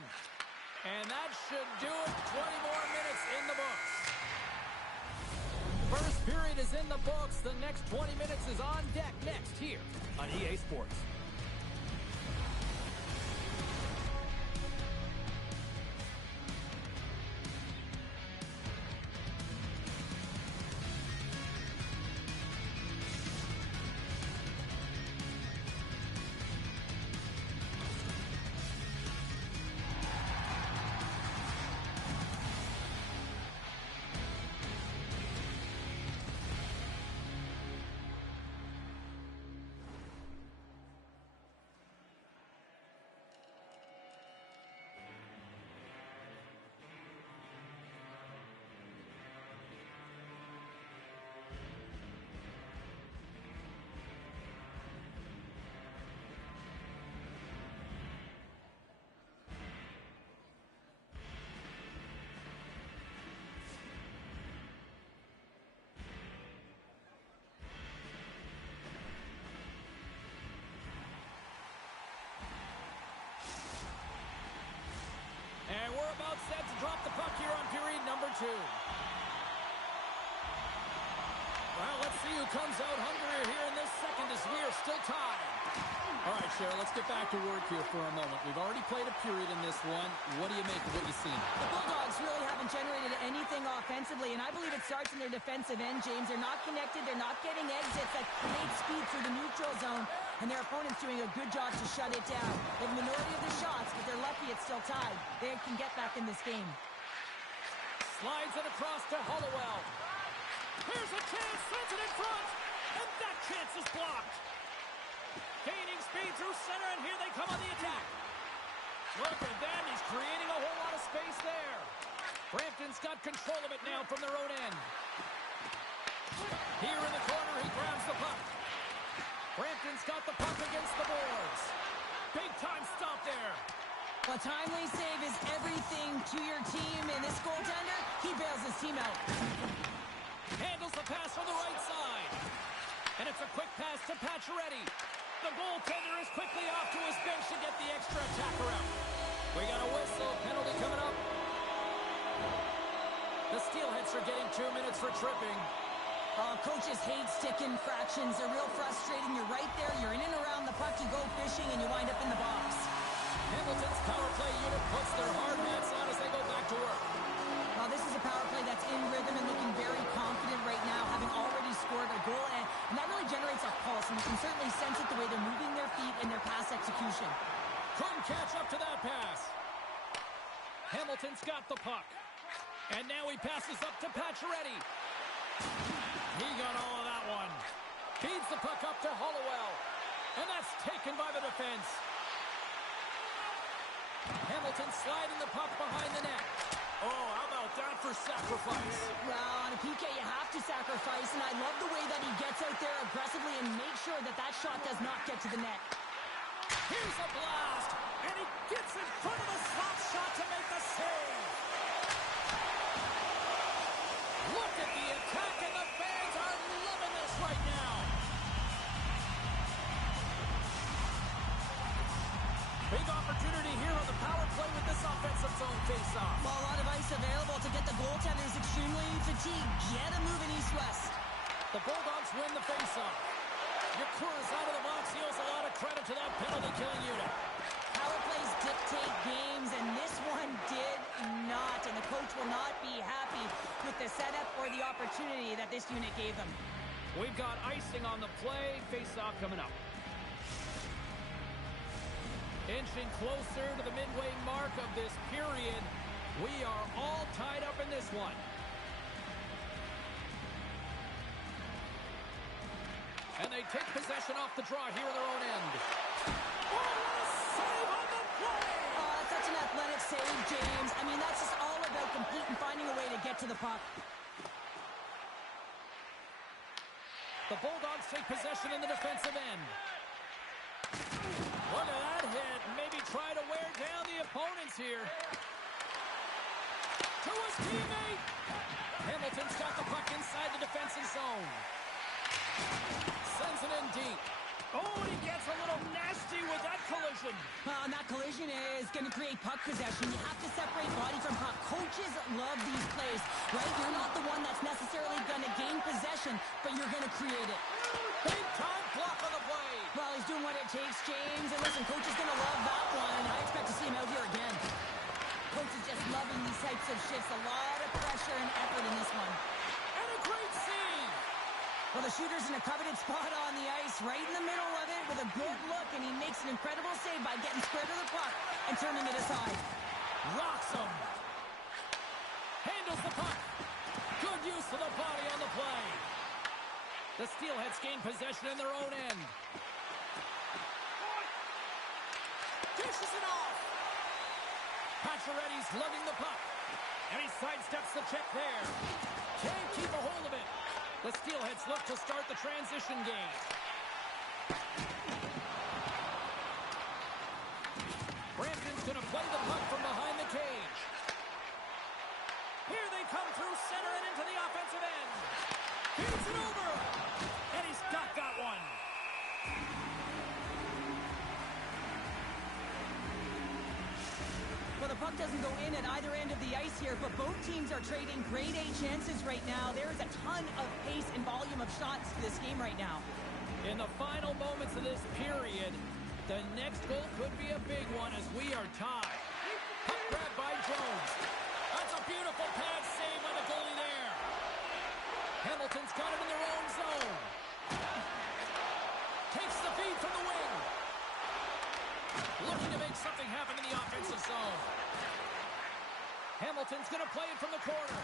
And that should do it. 20 more minutes in the books. First period is in the books. The next 20 minutes is on deck next here on EA Sports. And we're about set to drop the puck here on period number 2. Well, let's see who comes out hungrier here in this second as we are still tied. All right, Cheryl, let's get back to work here for a moment. We've already played a period in this one. What do you make of what you've seen? The Bulldogs really haven't generated anything offensively, and I believe it starts in their defensive end, James. They're not connected. They're not getting exits that create speed through the neutral zone, and their opponent's doing a good job to shut it down. They have a minority of the shots, but they're lucky it's still tied. They can get back in this game. Slides it across to Hollowell. Here's a chance, sends it in front, and that chance is blocked. Gaining speed through center, and here they come on the attack. Look at that, he's creating a whole lot of space there. Brampton's got control of it now from their own end. Here in the corner, he grabs the puck. Brampton's got the puck against the boards. Big time stop there. A timely save is everything to your team, and this goaltender, he bails his team out. Handles the pass from the right side. And it's a quick pass to Pacioretty. The goaltender is quickly off to his bench to get the extra attacker out. We got a whistle. Penalty coming up. The Steelheads are getting 2 minutes for tripping. Coaches hate stick infractions. They're real frustrating. You're right there. You're in and around the puck. You go fishing, and you wind up in the box. Hamilton's power play unit puts their hard hats on as they go back to work. This is a power play that's in rhythm and looking very confident right now. sense it, the way they're moving their feet and their pass execution. Couldn't catch up to that pass. Hamilton's got the puck. And now he passes up to Pacioretty. He got all of that one. Feeds the puck up to Hollowell. And that's taken by the defense. Hamilton sliding the puck behind the net. Oh, how about that for sacrifice? Well, on a PK, you have to sacrifice, and I love the way that he gets out there aggressively and makes sure that that shot does not get to the net. Here's a blast, and he gets in front of the slot shot to make the save. Look at the attack, and the fans are loving this right now. Big opportunity here on the power play with this offensive zone faceoff. Well, a lot of ice available to get the goaltenders extremely fatigued. Get them moving east-west. The Bulldogs win the faceoff. Yakura's out of the box. He owes a lot of credit to that penalty-killing unit. Power plays dictate games, and this one did not. And the coach will not be happy with the setup or the opportunity that this unit gave them. We've got icing on the play. Face-off coming up. Inching closer to the midway mark of this period. We are all tied up in this one. And they take possession off the draw here in their own end. Oh, what a save on the play! Oh, that's such an athletic save, James. I mean, that's just all about completing, finding a way to get to the puck. The Bulldogs take possession in the defensive end. Look at that hit. Maybe try to wear down the opponents here. To his teammate. Hamilton's got the puck inside the defensive zone. Sends it in deep. Oh, he gets a little nasty with that collision. And that collision is going to create puck possession. You have to separate body from puck. Coaches love these plays, right? You're not the one that's necessarily going to gain possession, but you're going to create it. Big time block on the play. Well, he's doing what it takes, James. And listen, coach is going to love that one. I expect to see him out here again. Coach is just loving these types of shifts. A lot of pressure and effort in this one. And a great save. Well, the shooter's in a coveted spot on the ice, right in the middle of it with a good look, and he makes an incredible save by getting square to the puck and turning it aside. Rocks him. Handles the puck. Good use of the body on the play. The Steelheads gain possession in their own end. Dishes it off. Pacioretty's lugging the puck. And he sidesteps the check there. Can't keep a hold of it. The Steelheads look to start the transition game. Brantford's going to play the puck from behind the cage. Here they come through center and into the offensive end. Feeds it over. And he's got that one. Well, the puck doesn't go in at either end of the ice here, but both teams are trading grade A chances right now. There is a ton of pace and volume of shots to this game right now. In the final moments of this period, the next goal could be a big one as we are tied. Puck grab by Jones. That's a beautiful pad save by the goalie there. Hamilton's got it in their own zone. Takes the feed from the wing. Looking to make something happen in the offensive zone. Hamilton's going to play it from the corner.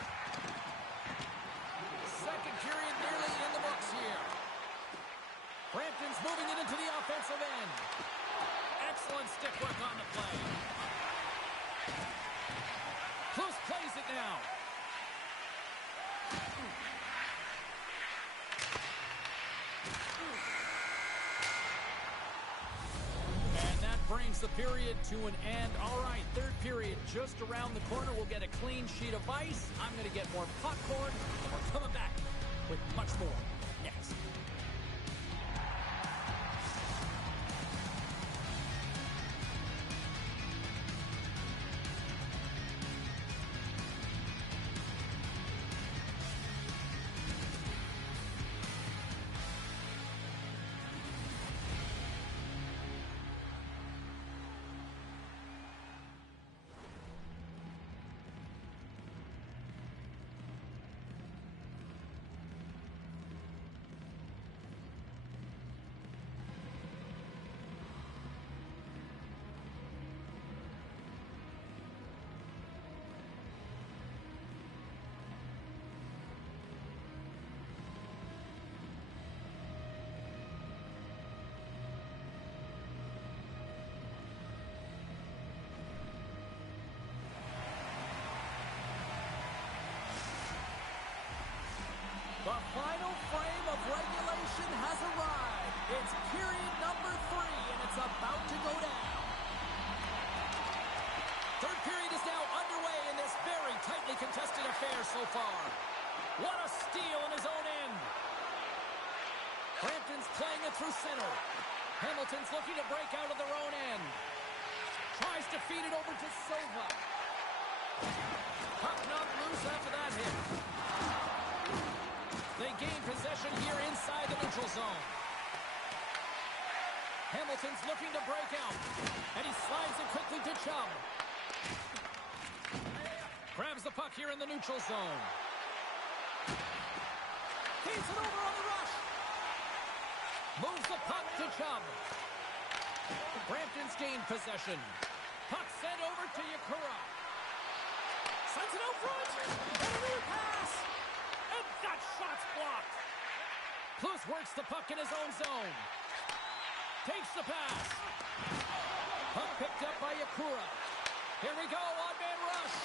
Second period nearly in the books here. Brampton's moving it into the offensive end. Excellent stick work on the play. Close plays it now. And that brings the period to an end. All right, third period just around the corner. We'll get a clean sheet of ice. I'm going to get more popcorn, and we're coming back with much more next. The final frame of regulation has arrived. It's period number 3, and it's about to go down. Third period is now underway in this very tightly contested affair so far. What a steal in his own end. Brampton's playing it through center. Hamilton's looking to break out of their own end. Tries to feed it over to Silva. Puck knocked loose after that hit. They gain possession here inside the neutral zone. Hamilton's looking to break out. And he slides it quickly to Chubb. Grabs the puck here in the neutral zone. Feeds it over on the rush. Moves the puck to Chubb. Brampton's gained possession. Puck sent over to Yakura. Sends it out front. And a near pass. And that shot's blocked. Plus works the puck in his own zone. Takes the pass. Puck picked up by Yakura. Here we go, odd-man rush.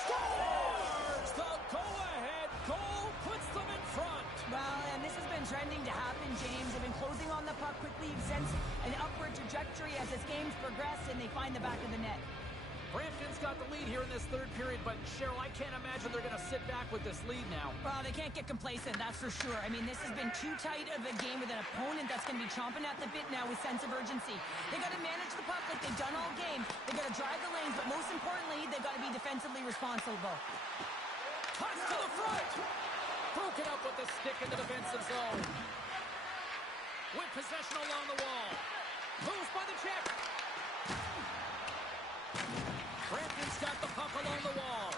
Scores! The go-ahead goal puts them in front. Well, and this has been trending to happen, James. They've been closing on the puck quickly. You've sensed an upward trajectory as this game's progressed, and they find the back of the net. Brampton's got the lead here in this third period, but Cheryl, I can't imagine they're going to sit back with this lead now. Well, they can't get complacent, that's for sure. I mean, this has been too tight of a game with an opponent that's going to be chomping at the bit now with sense of urgency. They got to manage the puck like they've done all game. They got to drive the lanes, but most importantly, they got to be defensively responsible. Cuts to the front. Broken up with the stick in the defensive zone. With possession along the wall. Moves by the check. Brampton's got the puck along the wall.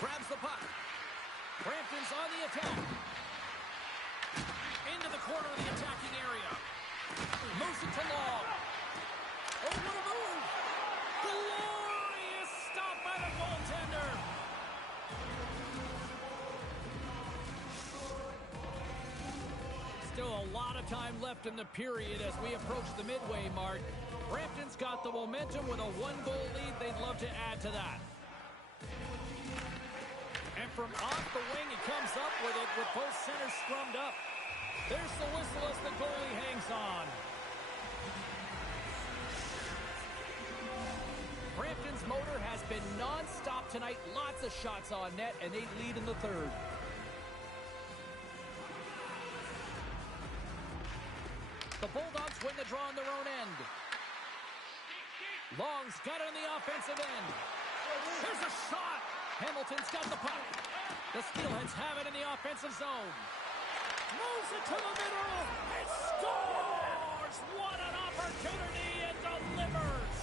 Grabs the puck. Brampton's on the attack. Into the corner of the attacking area. Moves it to Long. Oh, what a move! Glorious stop by the goaltender. Still a lot of time left in the period as we approach the midway mark. Brampton's got the momentum with a 1-goal lead. They'd love to add to that. And from off the wing, he comes up with it with both centers scrummed up. There's the whistle as the goalie hangs on. Brampton's motor has been non-stop tonight. Lots of shots on net, and they lead in the third. The Bulldogs win the draw on their own end. Long's got it on the offensive end. Here's a shot. Hamilton's got the puck. The Steelheads have it in the offensive zone. Moves it to the middle. It scores! What an opportunity, and delivers!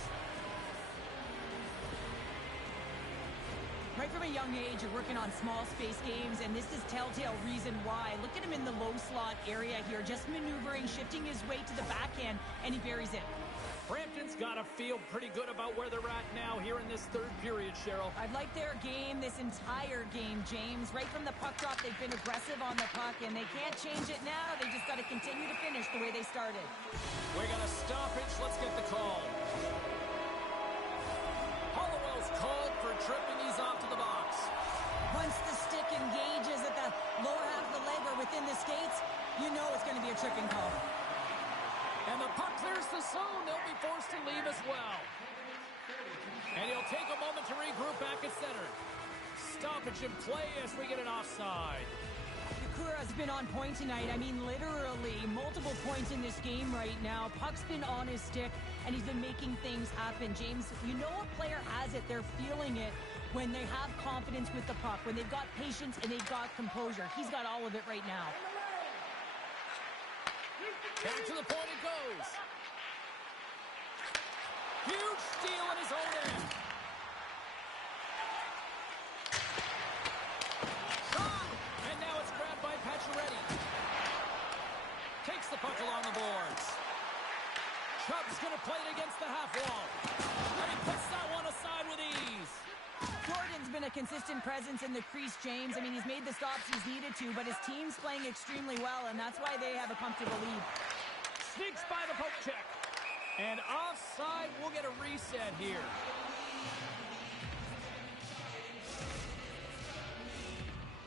Right from a young age, you're working on small space games, and this is telltale reason why. Look at him in the low slot area here, just maneuvering, shifting his weight to the backhand, and he buries it. Brampton's got to feel pretty good about where they're at now here in this third period, Cheryl. I've liked their game this entire game, James. Right from the puck drop, they've been aggressive on the puck, and they can't change it now. They just got to continue to finish the way they started. We got a stoppage. Let's get the call. Hollowell's called for tripping. He's off to the box. Once the stick engages at the lower half of the leg or within the skates, you know it's going to be a tripping call. And the puck clears the zone. They'll be forced to leave as well. And he'll take a moment to regroup back at center. Stoppage in play as we get an offside. Yakura's been on point tonight. I mean, literally, multiple points in this game right now. Puck's been on his stick, and he's been making things happen. James, you know a player has it. They're feeling it when they have confidence with the puck, when they've got patience and they've got composure. He's got all of it right now. Back to the point it goes. Huge steal in his own end. Shot! And now it's grabbed by Pacioretty. Takes the puck along the boards. Chubb's going to play it against the half wall. And he puts that one aside with ease. Jordan's been a consistent presence in the crease, James. I mean, he's made the stops he's needed to, but his team's playing extremely well, and that's why they have a comfortable lead. Sneaks by the poke check. And offside, we'll get a reset here.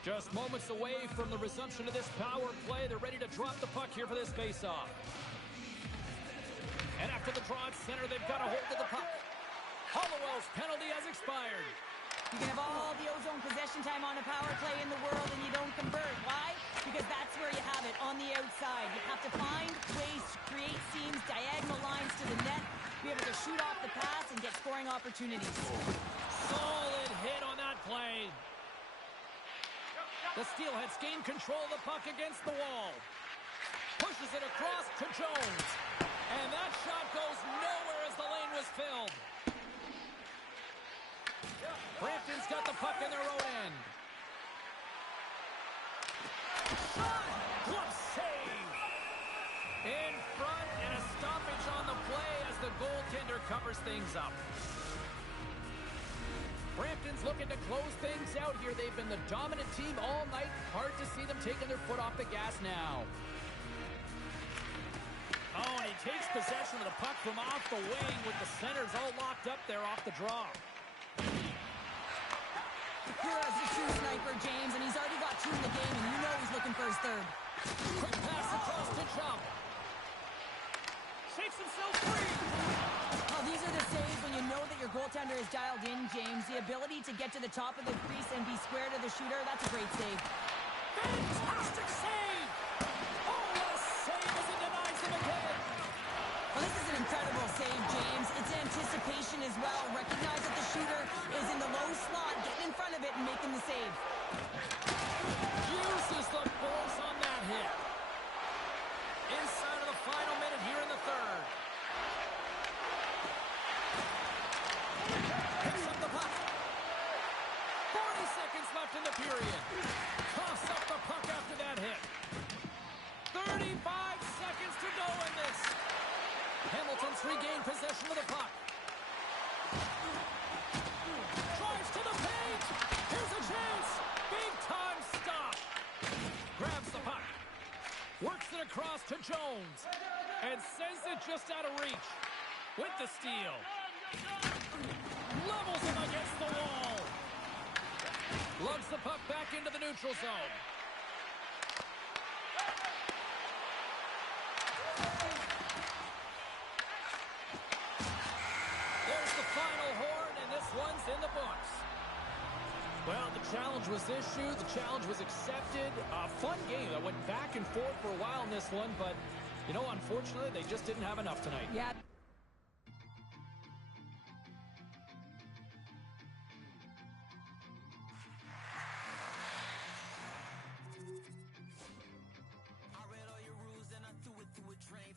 Just moments away from the resumption of this power play. They're ready to drop the puck here for this faceoff. And after the draw at center, they've got a hold of the puck. Hollowell's penalty has expired. You can have all the ozone possession time on a power play in the world and you don't convert. Why? Because that's where you have it, on the outside. You have to find ways to create seams, diagonal lines to the net, be able to shoot off the pass and get scoring opportunities. Solid hit on that play. The Steelheads gain control of the puck against the wall. Pushes it across to Jones. And that shot goes nowhere as the lane was filled. Brampton's got the puck in their own end. Shot! Glove save! In front and a stoppage on the play as the goaltender covers things up. Brampton's looking to close things out here. They've been the dominant team all night. Hard to see them taking their foot off the gas now. Oh, and he takes possession of the puck from off the wing with the centers all locked up there off the draw. Kura's a true sniper, James, and he's already got two in the game, and you know he's looking for his third. Quick pass across to Jump. Shakes himself free. Oh, these are the saves when you know that your goaltender is dialed in, James. The ability to get to the top of the crease and be square to the shooter, that's a great save. Fantastic save! Oh, what a save as he denies him again. Well, this is an incredible save, James. It's anticipation as well. Recognize that the shooter is in the low slot, getting in front of it and making the save. Uses the force on that hit. Inside of the final minute here in the third. Picks up the puck. 40 seconds left in the period. Coughs up the puck after that hit. 35 seconds to go in this. Hamilton's regained possession of the puck. Drives to the paint. Here's a chance. Big time stop. Grabs the puck. Works it across to Jones. And sends it just out of reach. With the steal. Levels him against the wall. Lugs the puck back into the neutral zone. There's the final horn, and this one's in the books. Well, the challenge was issued. The challenge was accepted. A fun game that went back and forth for a while in this one, but, you know, unfortunately, they just didn't have enough tonight. Yeah. I read all your rules and I threw it through a train.